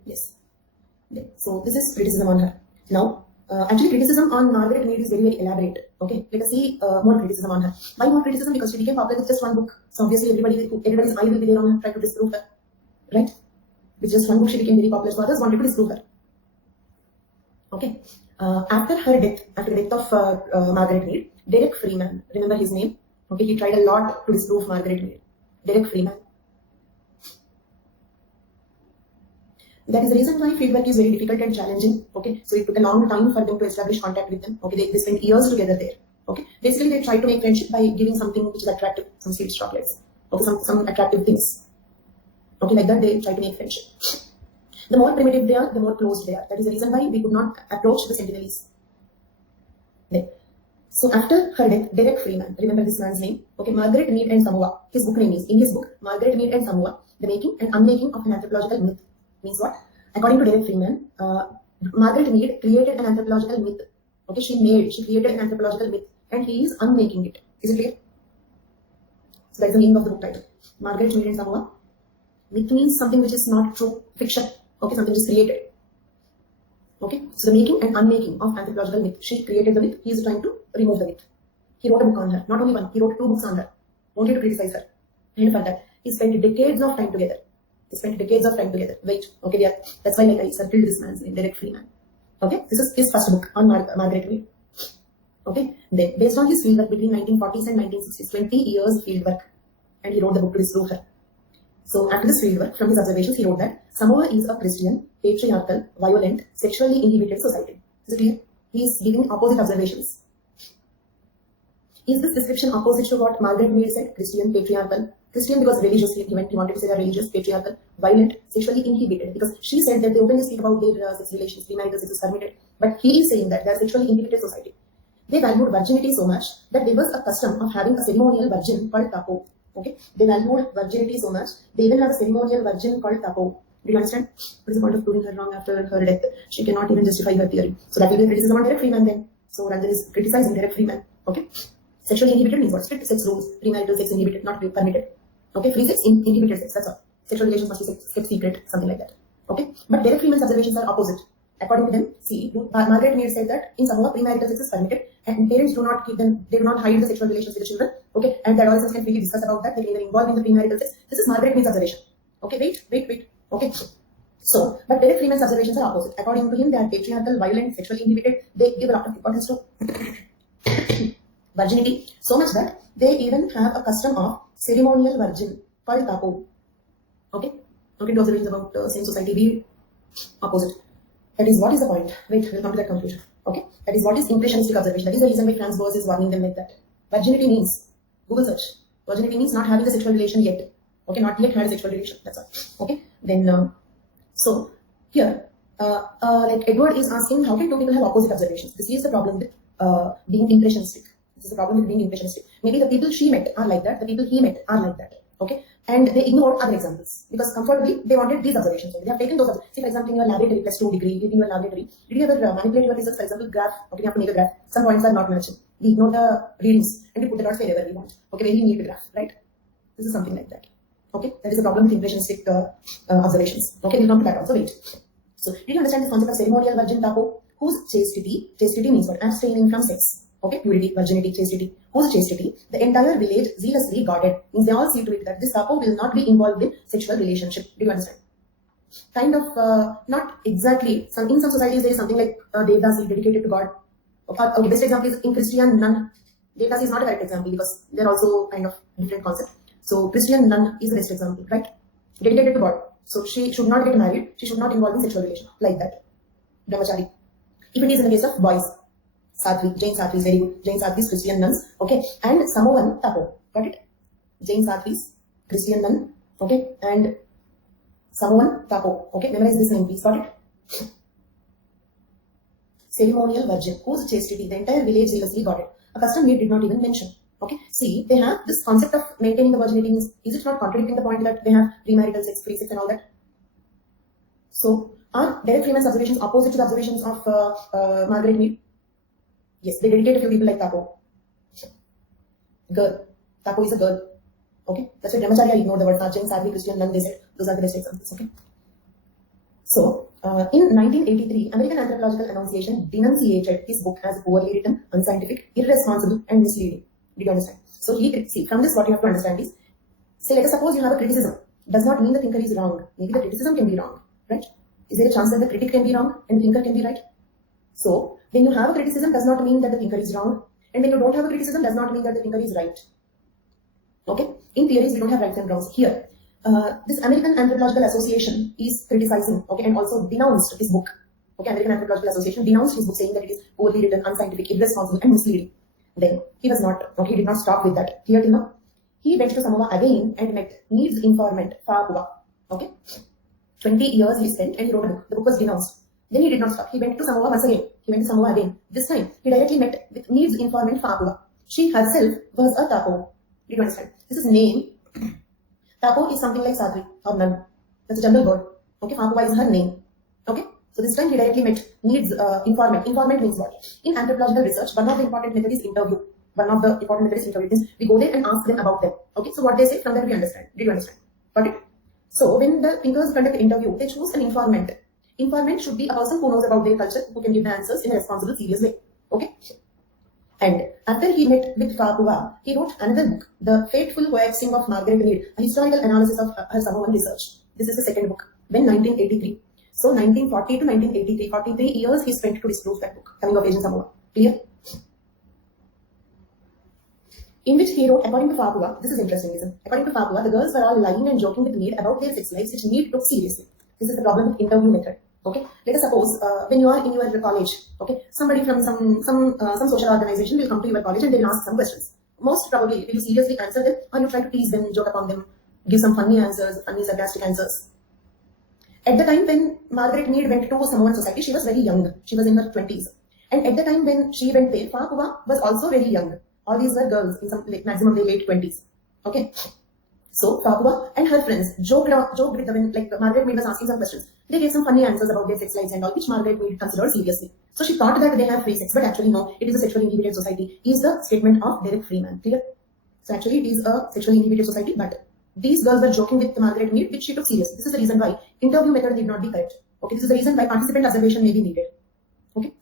Yes. Okay. So this is criticism on her. Now, actually criticism on Margaret Mead is very, very elaborate. Okay. Let us see more criticism on her. Why more criticism? Because she became popular with just one book. So obviously everybody's eye will be there on her, trying to disprove her. Right? With just one book she became very popular. So others wanted to disprove her. Okay. After her death, after the death of Margaret Mead, Derek Freeman, remember his name? Okay, he tried a lot to disprove Margaret Mead. Derek Freeman. That is the reason why fieldwork is very difficult and challenging. Okay, so it took a long time for them to establish contact with them. Okay, they spent years together there. Okay, basically they try to make friendship by giving something which is attractive, some sweet chocolates. Okay, some attractive things. Okay, like that they try to make friendship. The more primitive they are, the more closed they are. That is the reason why we could not approach the Sentinelese. There. So after her death, Derek Freeman, remember this man's name? Okay, Margaret Mead and Samoa. His book name is, in his book, Margaret Mead and Samoa, The Making and Unmaking of an Anthropological Myth. Means what? According to Derek Freeman, Margaret Mead created an anthropological myth. Okay, she created an anthropological myth and he is unmaking it. Is it clear? So that is the meaning of the book title. Margaret Mead and Samoa. Myth means something which is not true, fiction. Okay, something is created. Okay, so the making and unmaking of anthropological myth. She created the myth, he is trying to remove the myth. He wrote a book on her, not only one, he wrote 2 books on her. Wanted to criticize her. And for that, he spent decades of time together. Wait, okay, that's why like I circled this man's name, Derek Freeman. Okay, this is his first book on Margaret Mead. Okay, then based on his fieldwork between 1940s and 1960s, 20 years fieldwork, and he wrote the book to disprove her. So after this fieldwork, from his observations, he wrote that Samoa is a Christian, patriarchal, violent, sexually inhibited society. Is it clear? He is giving opposite observations. Is this description opposite to what Margaret Mead said? Christian, patriarchal. Christian because religiously, he wanted to say they are religious, patriarchal, violent, sexually inhibited. Because she said that they openly speak about their sex relations, premarital sex is permitted. But he is saying that they are sexually inhibited society. They valued virginity so much that there was a custom of having a ceremonial virgin called tapo. Okay, they valued virginity so much, they even have a ceremonial virgin called tapo. Do you understand? What is the point of proving her wrong after her death? She cannot even justify her theory. So that will be a criticism on Derek Freeman then. So Ranjan is criticizing Derek Freeman. Okay, sexually inhibited means what? Strict sex rules, premarital sex inhibited, not permitted. Okay, free sex, inhibited sex, that's all. Sexual relations must be kept secret, something like that. Okay, but Derek Freeman's observations are opposite. According to them, see, Margaret Mead said that in Samoa, premarital sex is permitted, and parents do not keep them, they do not hide the sexual relations with the children. Okay, and the adolescents can freely discuss about that. They can even involve in the premarital sex. This is Margaret Mead's observation. Okay, wait. Okay, so, but Derek Freeman's observations are opposite. According to him, they are patriarchal, violent, sexually inhibited. They give a lot of importance to virginity, so much that they even have a custom of ceremonial virgin called tapo. Okay, the observations about same society be opposite. That is, what is the point? Wait, we'll come to that conclusion. Okay, that is what is impressionistic observation. That is the reason why Franz Boas is warning them like that. Virginity means, Google search, virginity means not having a sexual relation yet. Okay, not yet had a sexual relation, that's all. Okay, then, so here, like Edward is asking, how can 2 people have opposite observations? This is the problem with being impressionistic. This is the problem with being impressionistic. Maybe the people she met are like that, the people he met are like that. Okay, and they ignored other examples because comfortably they wanted these observations. They have taken those. See, for example, in your laboratory +2 degree, in your laboratory, did you ever manipulate your results? For example, graph. Okay, you have to make a graph. Some points are not matching. We ignore the readings and we put the dots wherever we want. Okay, very neat graph, right? This is something like that. Okay, that is a problem with impressionistic observations. Okay, we'll come to that also. Wait. So, did you understand this concept of ceremonial virgin tapo? Whose chastity? Chastity means what? Abstaining from sex. Okay, purity, virginity, chastity. Whose chastity? The entire village zealously guarded. Means they all see to it that this tapo will not be involved in sexual relationship. Do you understand? Kind of, not exactly. In some societies there is something like Devdasi dedicated to God. Okay, best example is in Christian nun. Devdasi is not a correct example because they are also kind of different concept. So Christian nun is the best example, right? Dedicated to God. So she should not get married. She should not involve in sexual relation like that. Brahmachari. If it is in the case of boys. Satvi, Jain Satvis, very good. Jain Satvis, Christian nuns. Okay, and Samoan Tapo. Got it? Jain Satvis, Christian nun. Okay, and Samoan Tapo. Okay, memorize this name, please. Got it? Ceremonial virgin, whose chastity the entire village zealously got it. A custom he did not even mention. Okay, see, they have this concept of maintaining the virginity. Is it not contradicting the point that they have premarital sex, free sex, and all that? So, are Derek Freeman's observations opposite to the observations of Margaret Mead? Yes, they dedicate a few people like Tapo. Girl. Tapo is a girl. Okay, that's why Brahmacharya ignored the word Sarjan, Sadhi, Christian, none, they said those are the best examples. Okay. So, in 1983, American Anthropological Annunciation denunciated his book as poorly written, unscientific, irresponsible, and misleading. Did you understand? So, see, from this what you have to understand is, say, let us suppose you have a criticism. Does not mean the thinker is wrong. Maybe the criticism can be wrong, right? Is there a chance that the critic can be wrong and the thinker can be right? So, when you have a criticism does not mean that the thinker is wrong, and when you don't have a criticism does not mean that the thinker is right. Okay? In theories, we don't have rights and wrongs. Here, this American Anthropological Association is criticizing, okay, and also denounced his book. Okay, American Anthropological Association denounced his book, saying that it is poorly written, unscientific, irresponsible, and misleading. Then he was not, okay, he did not stop with that. Here till now, he went to Samoa again and met needs informant Fa'apua. Okay, 20 years he spent and he wrote a book. The book was denounced. Then he did not stop. He went to Samoa once again. He went to Samoa again. This time, he directly met with needs informant Fa'apua. She herself was a Tapo. Did you understand? This is name. Tapo is something like Sadhvi or nun. That's a general word. Okay, Fa'apua is her name. Okay, so this time he directly met needs informant. Informant means what? In anthropological research, one of the important methods is interview. One of the important methods is interview. Means we go there and ask them about them. Okay, so what they say, from that we understand. Did you understand? Got it? So when the thinkers conduct an interview, they choose an informant. Informant should be a person who knows about their culture, who can give the answers in a responsible, serious way. Okay? And after he met with Fa'apua, he wrote another book, The Fateful Coaxing of Margaret Mead, a historical analysis of her Samoan research. This is the second book, when 1983. So 1940 to 1983, 43 years he spent to disprove that book, Coming of Age in Samoa. Clear? In which he wrote, according to Fa'apua, this is interesting, listen. According to Fa'apua, the girls were all lying and joking with Mead about their sex lives, which Mead took seriously. This is the problem with interview method. Okay, let us suppose when you are in your college, okay, somebody from some social organization will come to your college and they will ask some questions. Most probably, will you seriously answer them, or you try to tease them, joke upon them, give some funny answers, funny sarcastic answers? At the time when Margaret Mead went to Samoan society, she was very young. She was in her 20s, and at the time when she went there, Fa'apua was also very young. All these were girls in some maximum their late 20s. Okay. So Fa'apua and her friends joked with them, like Margaret Mead was asking some questions. They gave some funny answers about their sex lives and all, which Margaret Mead considered seriously. So she thought that they have free sex, but actually no, it is a sexually inhibited society, is the statement of Derek Freeman. Clear? So actually it is a sexually inhibited society, but these girls were joking with Margaret Mead, which she took seriously. This is the reason why interview method need not be correct. Okay, this is the reason why participant observation may be needed. Okay?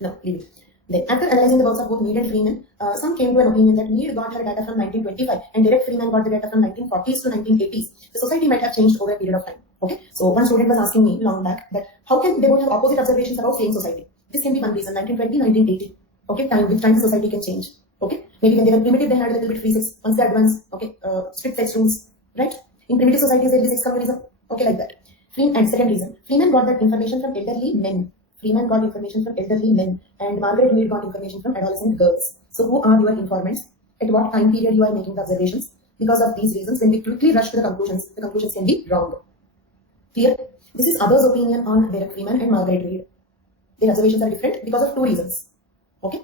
Now, leave it. Then, after analyzing the works of both Mead and Freeman, some came to an opinion that Mead got her data from 1925 and Derek Freeman got the data from 1940s to 1980s. The society might have changed over a period of time. Okay, so one student was asking me long back that how can they both have opposite observations about same society? This can be one reason, 1920, 1980. Okay, with time the society can change. Okay, maybe when they were primitive, they had a little bit free sex. Once they advance, okay, strict sex rules, right? In primitive societies, there is sex communism. Okay, like that. And second reason, Freeman got that information from elderly men. Freeman got information from elderly men, and Margaret Mead got information from adolescent girls. So who are your informants? At what time period you are making the observations? Because of these reasons, when we quickly rush to the conclusions can be wrong. Clear? This is others' opinion on Derek Freeman and Margaret Mead. Their observations are different because of two reasons. Okay?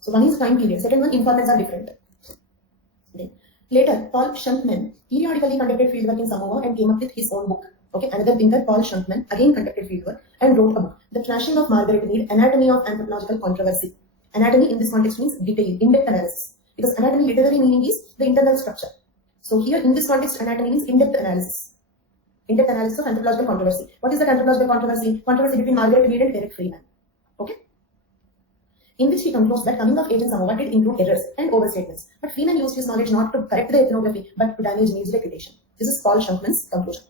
So one is time period, second one, informants are different. Then, later, Paul Schunkman periodically conducted fieldwork in Samoa and came up with his own book. Okay, another thinker, Paul Schunkman, again conducted fieldwork and wrote a book, The Clashing of Margaret Mead, Anatomy of Anthropological Controversy. Anatomy in this context means detail, in-depth analysis. Because anatomy literally meaning is the internal structure. So here in this context, anatomy means in-depth analysis. In-depth analysis of anthropological controversy. What is the anthropological controversy? Controversy between Margaret Mead and Derek Freeman. Okay? In which he concludes that coming of age in Samoa did include errors and overstatements. But Freeman used his knowledge not to correct the ethnography, but to damage Mead's reputation. This is Paul Schunkman's conclusion.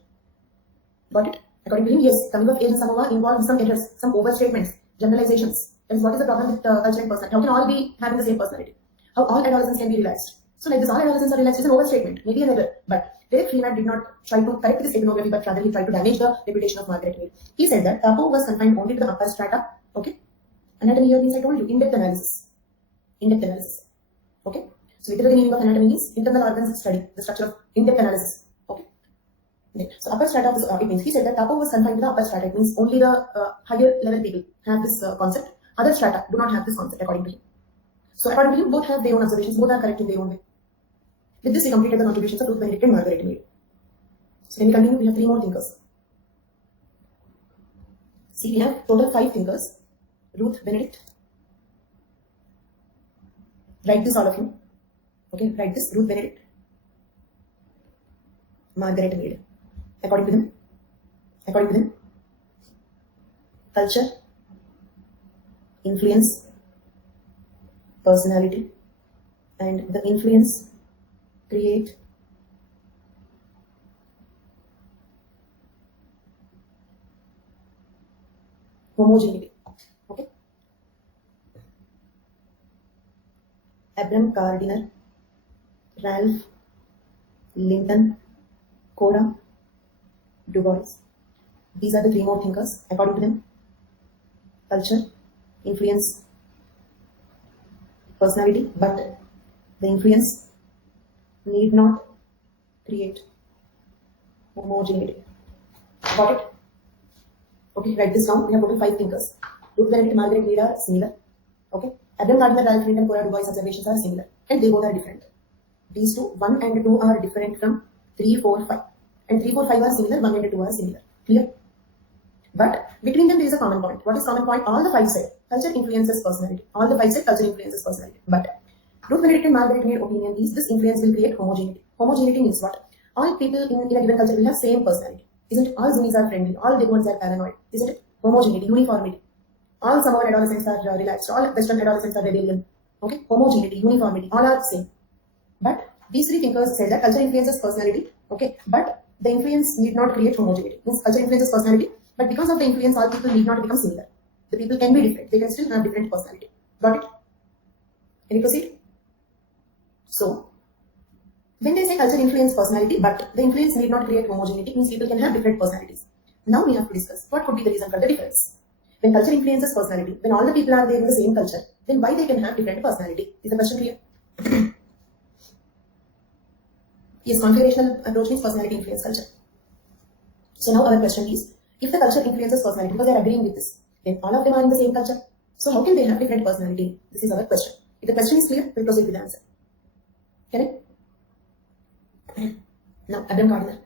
Got it? According to him, yes, coming of age in Samoa involved some errors, some overstatements, generalizations. And what is the problem with culture and personality? How can all be having the same personality? How all adolescents can be realized? So like this, all adolescents are realized is an overstatement, maybe an error. But Derek Freeman did not try to correct this ethnography, but rather he tried to damage the reputation of Margaret Mead. He said that Tapo was confined only to the upper strata, okay, Anatomy here means I told you in-depth analysis. In-depth analysis. Okay. So literally meaning of anatomy means internal organs study, the structure of in-depth analysis. Okay. Then, so upper strata of this, it means he said that Tapo was confined to the upper strata. It means only the higher level people have this concept. Other strata do not have this concept according to him. So according to him, both have their own observations, both are correct in their own way. With this, we completed the contributions of Ruth Benedict and Margaret Mead. So when we continue, we have 3 more thinkers. See, we have total 5 thinkers. Ruth Benedict. Write this, all of you. Okay, write this. Ruth Benedict. Margaret Mead. According to them, culture, influence, personality, and the influence create homogeneity. Okay. Abram Gardiner, Ralph Linton, Cora, Du Bois. These are the 3 more thinkers. According to them, culture, influence, personality, but the influence need not create homogeneity. Got it? Okay, write this down. We have total 5 thinkers. Ruth Benedict and Margaret Mead are similar. Okay. Abram Gardiner, Ralph Linton, Cora, Du Bois observations are similar. And they both are different. These two, 1 and 2 are different from 3, 4, 5. And 3, 4, 5 are similar, 1 and 2 are similar. Clear? But between them there is a common point. What is common point? All the 5 said culture influences personality. All the 5 said culture influences personality. But Ruth Benedict and Margaret Mead opinion is this influence will create homogeneity. Homogeneity means what? All people in a given culture will have same personality. Isn't it? All Zoomies are friendly. All big ones are paranoid. Isn't it? Homogeneity, uniformity. All Samoan adolescents are relaxed. All Western adolescents are rebellion. Okay? Homogeneity, uniformity. All are same. But these 3 thinkers say that culture influences personality. Okay? But the influence need not create homogeneity. Means culture influences personality. But because of the influence, all people need not become similar. The people can be different. They can still have different personality. Got it? Can you proceed? So, when they say culture influence personality, but the influence need not create homogeneity, means people can have different personalities. Now we have to discuss what could be the reason for the difference. When culture influences personality, when all the people are there in the same culture, then why they can have different personality? Is the question clear? Yes, configurational approach means personality influence culture. So now our question is, if the culture influences personality, because they are agreeing with this, then all of them are in the same culture. So how can they have different personality? This is our question. If the question is clear, we'll proceed with the answer. Correct? Now, Abram Gardiner.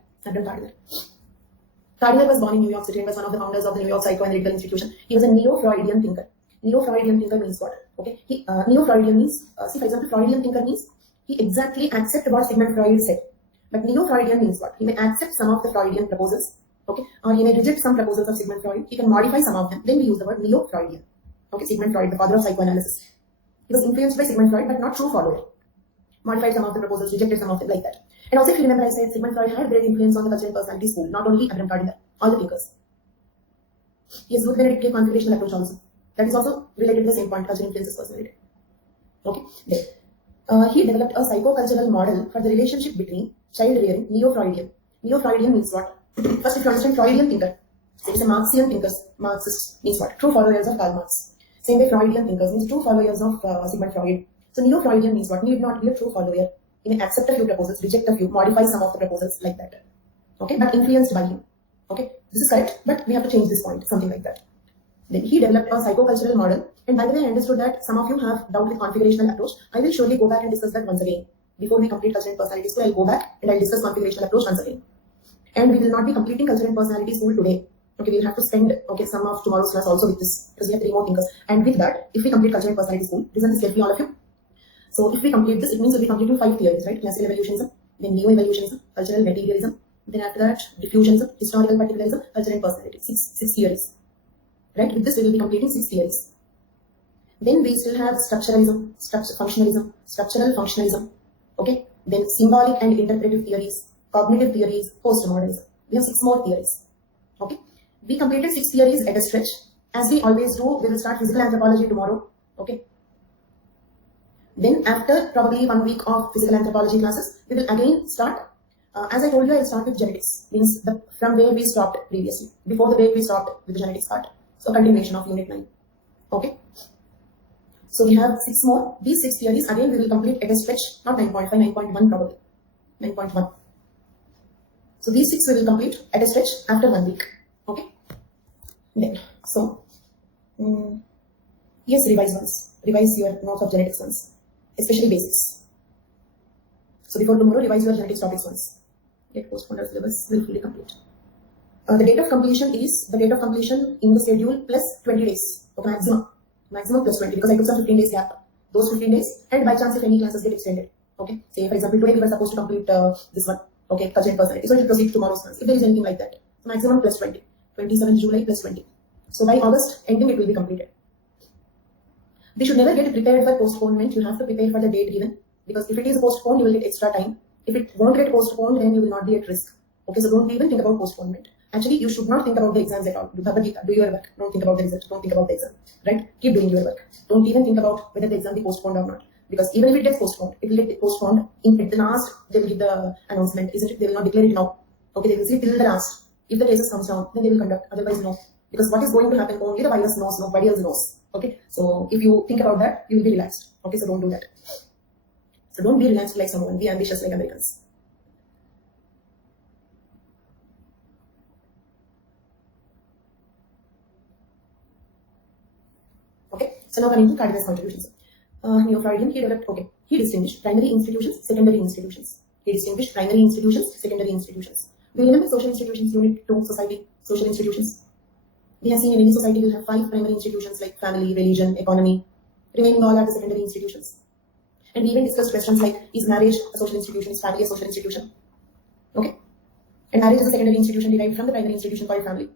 Gardiner was born in New York City and was one of the founders of the New York Psychoanalytical Institution. He was a neo-Freudian thinker. Neo-Freudian thinker means what? Okay, neo-Freudian means, see for example, Freudian thinker means he exactly accepts what Sigmund Freud said. But neo-Freudian means what? He may accept some of the Freudian proposals, okay, or he may reject some proposals of Sigmund Freud. He can modify some of them. Then we use the word neo-Freudian. Okay, Sigmund Freud, the father of psychoanalysis. He was influenced by Sigmund Freud, but not true follower. Modified some of the proposals, rejected some of them, like that. And also, if you remember, I said Sigmund Freud had great influence on the culture and personality school, not only Abram Gardiner, all the thinkers. Yes, Ruth Benedict gave configurational approach also. That is also related to the same point, culture influences personality. Okay, then. He developed a psychocultural model for the relationship between child rearing, neo-Freudian. Neo-Freudian means what? First, if you understand Freudian thinker, so it's a Marxian thinkers. Marxist means what? True followers of Karl Marx. Same way, Freudian thinkers means true followers of Sigmund Freud. So neo-Freudian means what? Need not be a true follower. He may accept a few proposals, reject a few, modify some of the proposals, like that. Okay, but influenced by him. Okay, this is correct, but we have to change this point, something like that. Then he developed a psychocultural model, and by the way, I understood that some of you have doubt with configurational approach. I will surely go back and discuss that once again. Before we complete culture and personality school, I'll go back and I'll discuss configurational approach once again. And we will not be completing culture and personality school today. Okay, we'll have to spend some of tomorrow's class also with this, because we have 3 more thinkers. And with that, if we complete culture and personality school, listen this carefully, all of you. So if we complete this, it means we'll be completing 5 theories, right? Classical evolutionism, then neo-evolutionism, cultural materialism, then after that, diffusionism, historical particularism, culture and personality. 6 theories. Right? With this, we will be completing 6 theories. Then we still have structural functionalism. Okay? Then symbolic and interpretive theories, cognitive theories, postmodernism. We have 6 more theories. Okay? We completed 6 theories at a stretch. As we always do, we will start physical anthropology tomorrow. Okay? Then after probably 1 week of physical anthropology classes, we will again start. As I told you, I will start with genetics. Means from where we stopped previously. Before the break, we stopped with the genetics part. So continuation of unit 9. Okay. So we have 6 more. These 6 theories again we will complete at a stretch, not 9.5, 9.1 probably. 9.1. So these 6 we will complete at a stretch after 1 week. Okay. Then, so yes, revise once. Revise your notes of genetics once, especially basics. So before tomorrow, revise your genetics topics once. Get postponed syllabus will fully complete. The date of completion is the date of completion in the schedule plus 20 days. Okay, maximum plus 20 because I took some 15 days gap. Those 15 days, and by chance if any classes get extended. Okay, say for example today we were supposed to complete this one. Okay, culture and personality. So it will proceed to tomorrow's class if there is anything like that. Maximum plus 20. 27th July plus 20. So by August ending it will be completed. We should never get prepared for postponement. You have to prepare for the date given, because if it is postponed, you will get extra time. If it won't get postponed, then you will not be at risk. Okay, so don't even think about postponement. Actually, you should not think about the exams at all. Do your work. Don't think about the result. Don't think about the exam. Right? Keep doing your work. Don't even think about whether the exam be postponed or not. Because even if it gets postponed, it will get postponed. At the last, they will give the announcement, isn't it? They will not declare it now. Okay, they will say till the last. If the cases comes down, then they will conduct. Otherwise, no. Because what is going to happen, only the virus knows, nobody else knows. Okay, so if you think about that, you will be relaxed. Okay, so don't do that. So don't be relaxed like someone, be ambitious like Americans. Okay, so now coming to Cardigan's contributions. Neo-Freudian, he distinguished primary institutions, secondary institutions. He distinguished primary institutions, secondary institutions. Do you remember social institutions, unit 2, society, social institutions? We have seen in any society will have 5 primary institutions like family, religion, economy. Remaining all are the secondary institutions. And we even discussed questions like, is marriage a social institution, is family a social institution? Okay. And marriage is a secondary institution derived from the primary institution called family.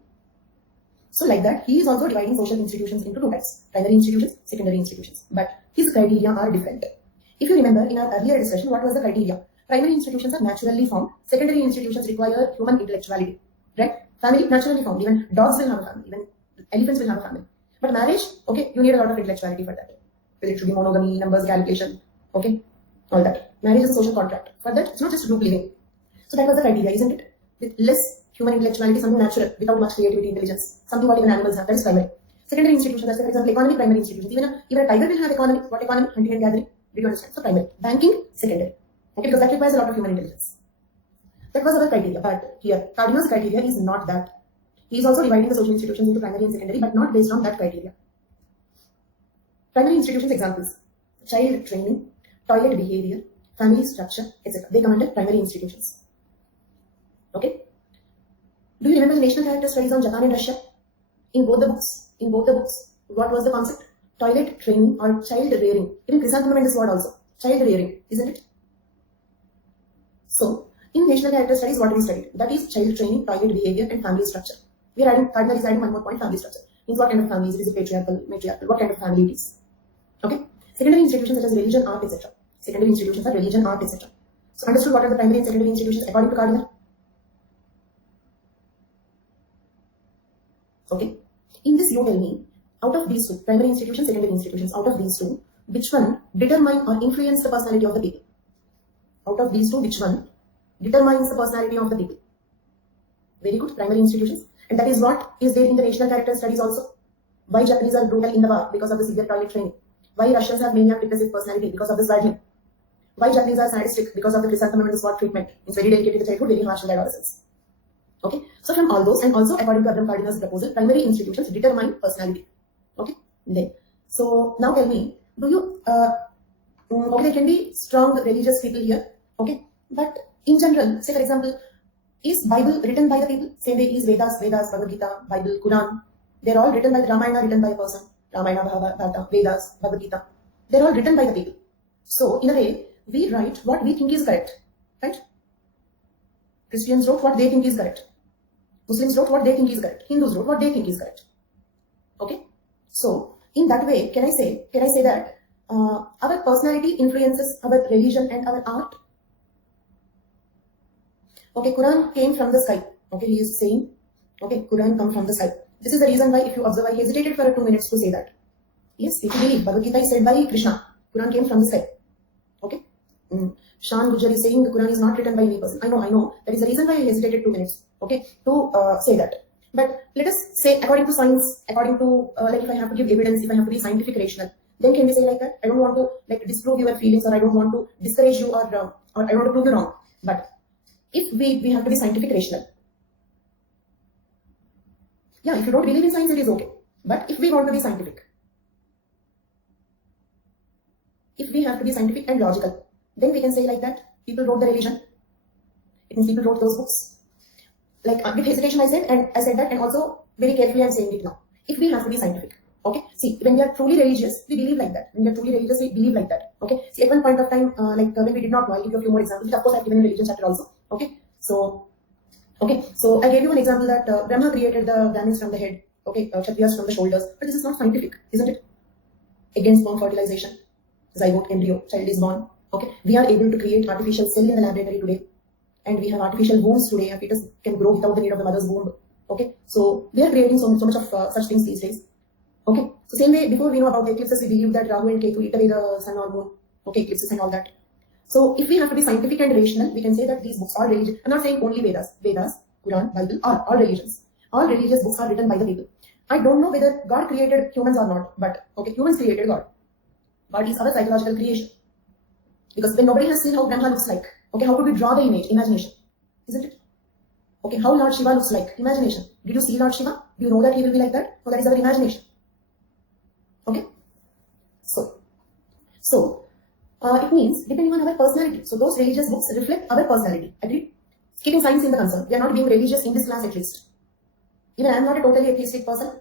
So like that, he is also dividing social institutions into 2 types, primary institutions, secondary institutions. But his criteria are different. If you remember in our earlier discussion, what was the criteria? Primary institutions are naturally formed, secondary institutions require human intellectuality. Right? Family naturally formed, even dogs will have a family, even elephants will have a family. But marriage, okay, you need a lot of intellectuality for that. Whether it should be monogamy, numbers, calculation, okay, all that. Marriage is a social contract. For that, it's not just group living. So that was the criteria, isn't it? With less human intellectuality, something natural, without much creativity, intelligence, something what even animals have, that is primary. Secondary institutions, that's for example, economy, primary institutions. Even a tiger will have economy. What economy? Hunting and gathering. Did you understand? So primary. Banking, secondary. Okay, because that requires a lot of human intelligence. That was our criteria, but here, Cardinal's criteria is not that. He is also dividing the social institutions into primary and secondary, but not based on that criteria. Primary institutions examples: child training, toilet behavior, family structure, etc. They come under primary institutions. Okay. Do you remember the national character studies on Japan and Russia? In both the books, what was the concept? Toilet training or child rearing. Even chrysanthemum and this word also. Child rearing, isn't it? So, in national character studies, what we studied? That is child training, toilet behavior, and family structure. We are adding, Cardinal is adding one more point, family structure. Means what kind of family is it? Is it patriarchal, matriarchal? What kind of family it is? Okay. Secondary institutions such as religion, art, etc. Secondary institutions are religion, art, etc. So, understood what are the primary and secondary institutions according to Cardinal? Okay. In this, you tell me, out of these 2, primary institutions, secondary institutions, out of these 2, which one determine or influence the personality of the people? Out of these 2, which one determines the personality of the people? Very good, primary institutions. And that is what is there in the national character studies also. Why Japanese are brutal in the war? Because of the severe toilet training. Why Russians have maniac depressive personality? Because of the swaddling. Why Japanese are sadistic? Because of the chrysanthemum and the sword treatment. It's very delicate in the childhood, very harsh in the adolescence. Okay, so from all those, and also according to Adam Cardinal's proposal, primary institutions determine personality. Okay, then. So now tell me, do you, okay, there can be strong religious people here, okay, but in general, say for example, is Bible written by the people? Same way is Vedas, Bhagavad Gita, Bible, Quran. They're all written by the Ramayana, written by a person. Ramayana, Bhagavad, Vedas, Bhagavad Gita. They're all written by the people. So in a way, we write what we think is correct, right? Christians wrote what they think is correct. Muslims wrote what they think is correct. Hindus wrote what they think is correct. Okay. So in that way, can I say that our personality influences our religion and our art? Okay, Quran came from the sky. Okay, he is saying, okay, Quran come from the sky. This is the reason why, if you observe, I hesitated for 2 minutes to say that. Yes, if you believe, Bhagavad Gita is said by Krishna. Quran came from the sky. Okay. Shan Gujjar is saying the Quran is not written by any person. I know. That is the reason why I hesitated 2 minutes. Okay, to say that. But let us say, according to science, according to like if I have to give evidence, if I have to be scientific rational, then can we say like that? I don't want to like disprove your feelings, or I don't want to discourage you, or I don't want to prove you wrong. But if we have to be scientific rational, yeah, if you don't believe in science, it is okay. But if we want to be scientific, if we have to be scientific and logical, then we can say like that people wrote the religion. It means people wrote those books. Like with hesitation I said that, and also very carefully I'm saying it now. If we have to be scientific, okay. See, when we are truly religious, we believe like that. When we are truly religious, we believe like that. Okay. See, at one point of time, when we did not know, I'll give you a few more examples. Of course, I've given in religion chapter also. Okay. So I gave you an example that Brahma created the Brahmins from the head. Okay, Kshatriyas from the shoulders. But this is not scientific, isn't it? Again, sperm fertilization, zygote, embryo, child is born. Okay. We are able to create artificial cell in the laboratory today. And we have artificial wombs today. A fetus can grow without the need of the mother's womb. Okay, so we are creating so much of such things these days. Okay, so same way, before we know about the eclipses, we believe that Rahu and Ketu eat away the sun or moon. Okay, eclipses and all that. So if we have to be scientific and rational, we can say that these books are religious. I'm not saying only Vedas, Quran, Bible, all religions. All religious books are written by the people. I don't know whether God created humans or not, but okay, humans created God. God is our psychological creation. Because when nobody has seen how Brahma looks like, okay, how could we draw the image? Imagination, isn't it? Okay, how Lord Shiva looks like? Imagination. Did you see Lord Shiva? Do you know that he will be like that? So that is our imagination. Okay. So it means depending on our personality. So those religious books reflect our personality. Agreed? Keeping science in the concern. We are not being religious in this class at least. Even I am not a totally atheistic person.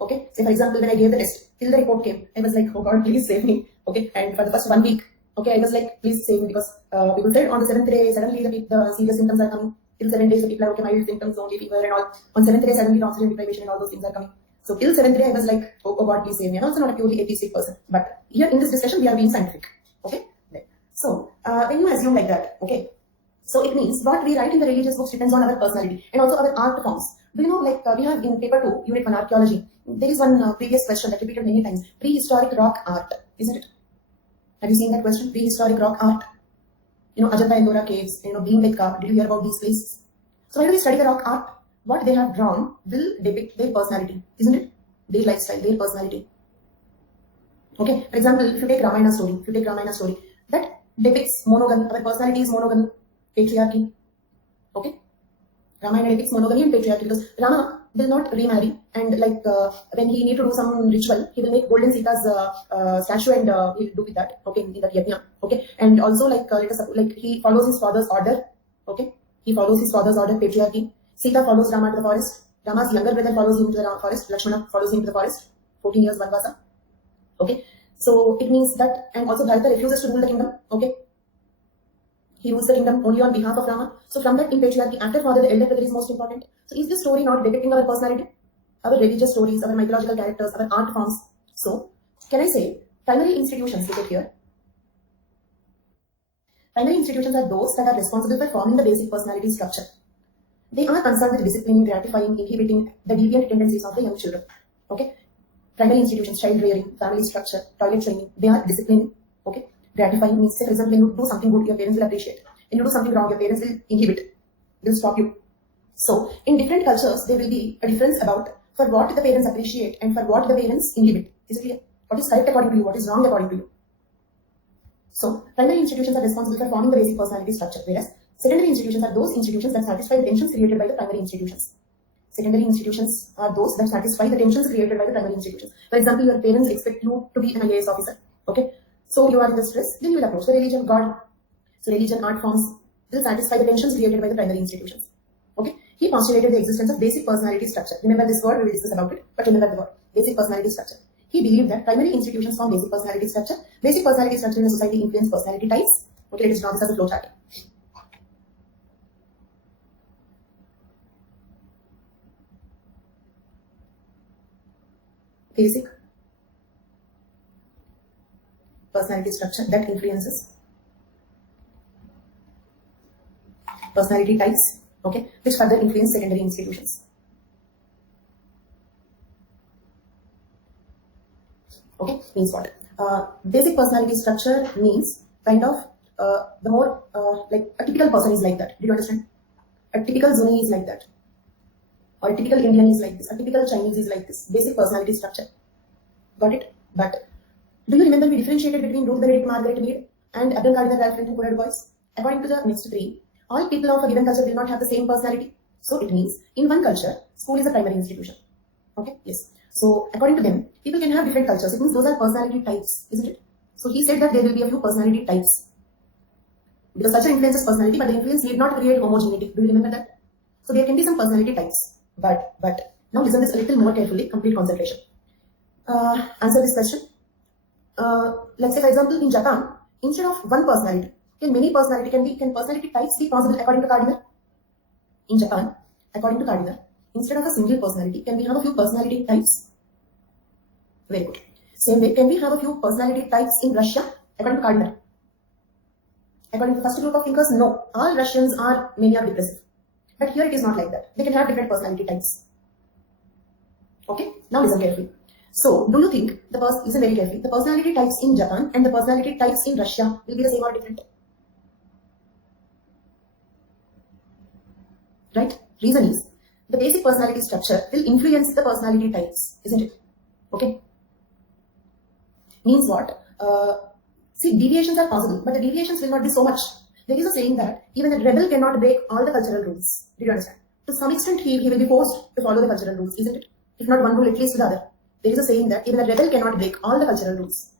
Okay. Say for example, when I gave the test, till the report came, I was like, oh God, please save me. Okay. And for the first 1 week, okay, I was like, please save me, because people said on the 7th day, suddenly the serious symptoms are coming. Till 7 days, the people are okay, mild symptoms, only fever and all. On 7th day, suddenly oxygen deprivation and all those things are coming. So till 7th day, I was like, oh God, please save me. I'm also not a purely atheistic person. But here in this discussion, we are being scientific. Okay? So when you assume like that, okay, so it means what we write in the religious books depends on our personality and also our art forms. Do you know, like we have in paper 2, unit 1, archaeology, there is one previous question that repeated many times: prehistoric rock art, isn't it? Have you seen that question? Prehistoric rock art. You know, Ajanta and Ellora caves, you know, Bhimbetka. Did you hear about these places? So when we study the rock art, what they have drawn will depict their personality, isn't it? Their lifestyle, their personality. Okay. For example, if you take Ramayana story, that depicts monogamy. Our personality is monogamy, patriarchy. Okay. Ramayana depicts monogamy and patriarchy because Rama will not remarry, and like when he need to do some ritual, he will make golden Sita's statue and he'll do with that. Okay, in that yajna. Okay, and also like like he follows his father's order. Okay, he follows his father's order, patriarchy. Sita follows Rama to the forest. Rama's younger brother follows him to the forest. Lakshmana follows him to the forest. 14 years Vanvasa. Okay, so it means that, and also Bharata refuses to rule the kingdom. Okay. He rules the kingdom only on behalf of Rama. So from that, in patriarchy, after father, the elder brother is most important. So is this story not depicting our personality? Our religious stories, our mythological characters, our art forms. So, can I say, primary institutions, look at here. Primary institutions are those that are responsible for forming the basic personality structure. They are concerned with disciplining, gratifying, inhibiting the deviant tendencies of the young children. Okay? Primary institutions, child rearing, family structure, toilet training, they are disciplining. Okay? Gratifying means, say for example, when you do something good, your parents will appreciate. When you do something wrong, your parents will inhibit, will stop you. So, in different cultures, there will be a difference about for what the parents appreciate and for what the parents inhibit. Is it clear? What is correct according to you? What is wrong according to you? So, primary institutions are responsible for forming the basic personality structure, whereas secondary institutions are those institutions that satisfy the tensions created by the primary institutions. Secondary institutions are those that satisfy the tensions created by the primary institutions. For example, your parents expect you to be an IAS officer. Okay? So you are in the stress, then you will approach the religion, God. So religion, art forms will satisfy the tensions created by the primary institutions. Okay. He postulated the existence of basic personality structure. Remember this word, we will discuss about it, but remember the word, basic personality structure. He believed that primary institutions form basic personality structure. Basic personality structure in a society influence personality types. Okay, let us draw this as a flowchart. Basic personality structure that influences personality types, okay, which further influence secondary institutions. Okay, means what? Basic personality structure means kind of the more like a typical person is like that. Did you understand? A typical Zuni is like that. or a typical Indian is like this, a typical Chinese is like this. Basic personality structure. Got it? But do you remember we differentiated between Ruth Benedict, Margaret Mead, and Abdul Kadir Ralph Linton coded voice? According to the next three, all people of a given culture will not have the same personality. So it means in one culture, school is a primary institution. Okay? Yes. So according to them, people can have different cultures. It means those are personality types, isn't it? So he said that there will be a few personality types. Because culture influences personality, but the influence need not create homogeneity. Do you remember that? So there can be some personality types. But now listen this a little more carefully, complete concentration. Answer this question. Let's say for example in Japan, instead of one personality, can personality types be possible according to Gardner? In Japan, according to Gardner, instead of a single personality, can we have a few personality types? Very good. Same way, can we have a few personality types in Russia according to Gardner? According to the first group of thinkers, no. All Russians are mania depressive. But here it is not like that. They can have different personality types. Okay? Now listen carefully. So, do you think, listen very carefully, the personality types in Japan and the personality types in Russia will be the same or different? Right? Reason is, the basic personality structure will influence the personality types, isn't it? Okay? Means what? See, deviations are possible, but the deviations will not be so much. There is a saying that even a rebel cannot break all the cultural rules. Did you understand? To some extent, he will be forced to follow the cultural rules, isn't it? If not one rule, at least the other. There is a saying that even a rebel cannot break all the cultural rules.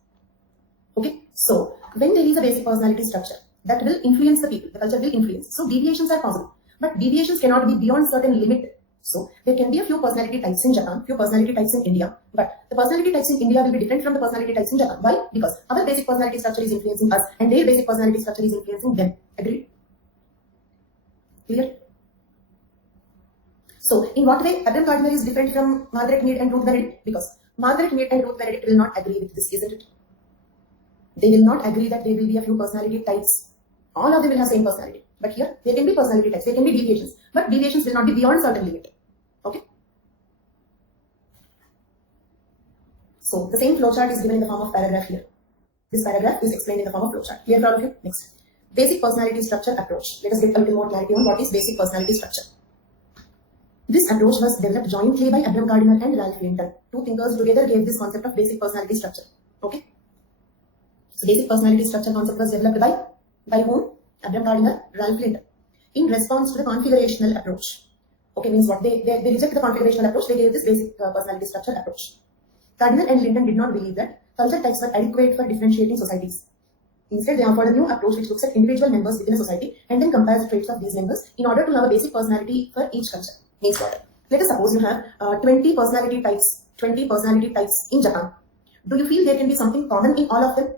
Okay? So, when there is a basic personality structure, that will influence the people. The culture will influence. So, deviations are possible. But deviations cannot be beyond certain limit. So, there can be a few personality types in Japan, few personality types in India. But the personality types in India will be different from the personality types in Japan. Why? Because our basic personality structure is influencing us and their basic personality structure is influencing them. Agreed? Clear? So, in what way Adam Gardner is different from Margaret Mead and Ruth Benedict? Because Margaret Mead and Ruth Benedict will not agree with this, isn't it? They will not agree that there will be a few personality types. All of them will have same personality. But here, there can be personality types, there can be deviations. But deviations will not be beyond certain limit. Okay? So, the same flowchart is given in the form of paragraph here. This paragraph is explained in the form of flowchart. Clear for all of you? Next. Basic personality structure approach. Let us get a little more clarity on what is basic personality structure. This approach was developed jointly by Adam Gardner and Ralph Linton. Two thinkers together gave this concept of basic personality structure. Okay? So, basic personality structure concept was developed by whom? Adam Gardner, Ralph Linton. In response to the configurational approach. Okay, means what? They reject the configurational approach, they gave this basic personality structure approach. Gardner and Linton did not believe that culture types were adequate for differentiating societies. Instead, they offered a new approach which looks at individual members within a society and then compares the traits of these members in order to have a basic personality for each culture. Means what? Let us suppose you have 20 personality types in Japan. Do you feel there can be something common in all of them?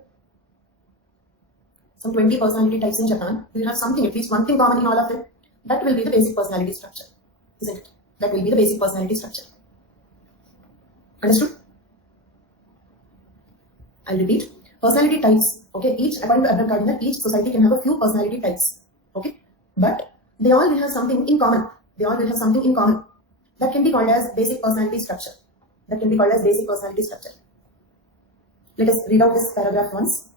Some 20 personality types in Japan. Do you have something, at least one thing common in all of them? That will be the basic personality structure, isn't it? That will be the basic personality structure. Understood? I'll repeat. Personality types. Okay, according to Adam Gardner, each society can have a few personality types. Okay, but they all will have something in common. That can be called as basic personality structure. Let us read out this paragraph once.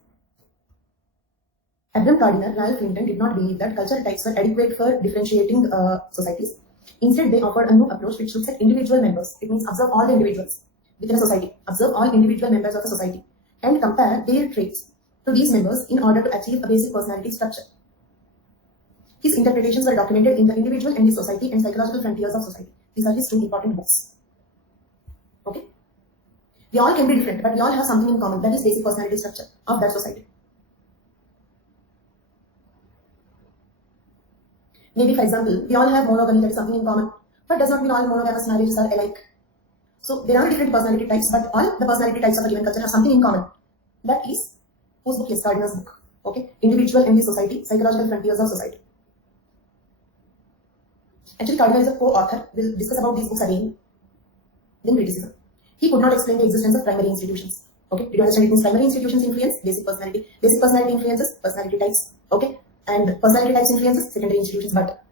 Adam Gardner, Ralph Linton did not believe that cultural types were adequate for differentiating societies. Instead, they offered a new approach which looks at individual members. It means observe all the individuals within a society. Observe all individual members of a society and compare their traits to these members in order to achieve a basic personality structure. His interpretations were documented in The Individual and the Society and Psychological Frontiers of Society. These are his two important books. Okay? We all can be different, but we all have something in common. That is basic personality structure of that society. Maybe, for example, we all have monogamy, that is something in common, but does not mean all monogamous marriages are alike. So, there are different personality types, but all the personality types of a given culture have something in common. That is, whose book is? Gardner's book. Okay? Individual and the Society, Psychological Frontiers of Society. Actually, Gardner is a co-author. We'll discuss about these books again. Then criticism. He could not explain the existence of primary institutions. Okay? Did you understand it means primary institutions influence basic personality? Basic personality influences personality types. Okay? And personality types influences secondary institutions. But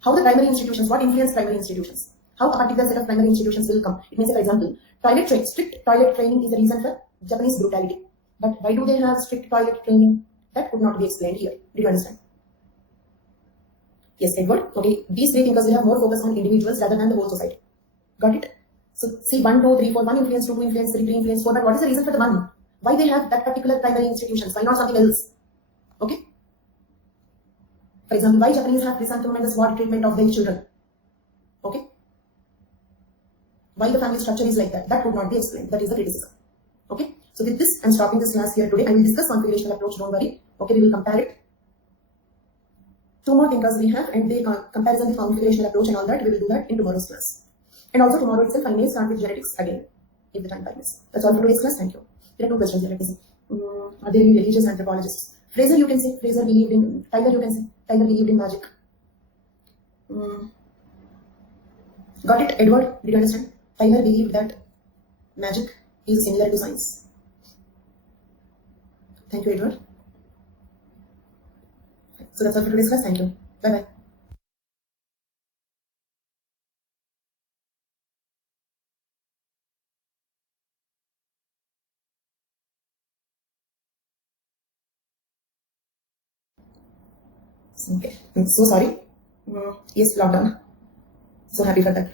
how the primary institutions, what influence primary institutions? How a particular set of primary institutions will come? It means, for example, strict toilet training is the reason for Japanese brutality. But why do they have strict toilet training? That could not be explained here. Did you understand? Yes, Edward. Okay, these three thinkers will have more focus on individuals rather than the whole society. Got it? So see 1, 2, 3, 4, 1 influence, 2 influence, 3 influence, 4. But what is the reason for the 1? Why they have that particular primary institutions? Why not something else? Okay. For example, why Japanese have chrysanthemum and the sword treatment of their children? Okay. Why the family structure is like that? That would not be explained. That is the criticism. Okay. So with this, I'm stopping this class here today. I will discuss configurational approach. Don't worry. Okay, we will compare it. 2 more thinkers we have, and they comparison the configurational approach and all that. We will do that in tomorrow's class. And also tomorrow itself, I may start with genetics again, if the time permits. That's all for today's class. Thank you. There are 2 questions here. Let me see. Are there any religious anthropologists? Fraser, you can say. Fraser believed in. Tyler, you can say. Tyler believed in magic. Got it, Edward? Did you understand? Tyler believed that magic is similar to science. Thank you, Edward. So that's all for today's class. Thank you. Bye-bye. Okay. I'm so sorry. Yes, lockdown. So happy for that.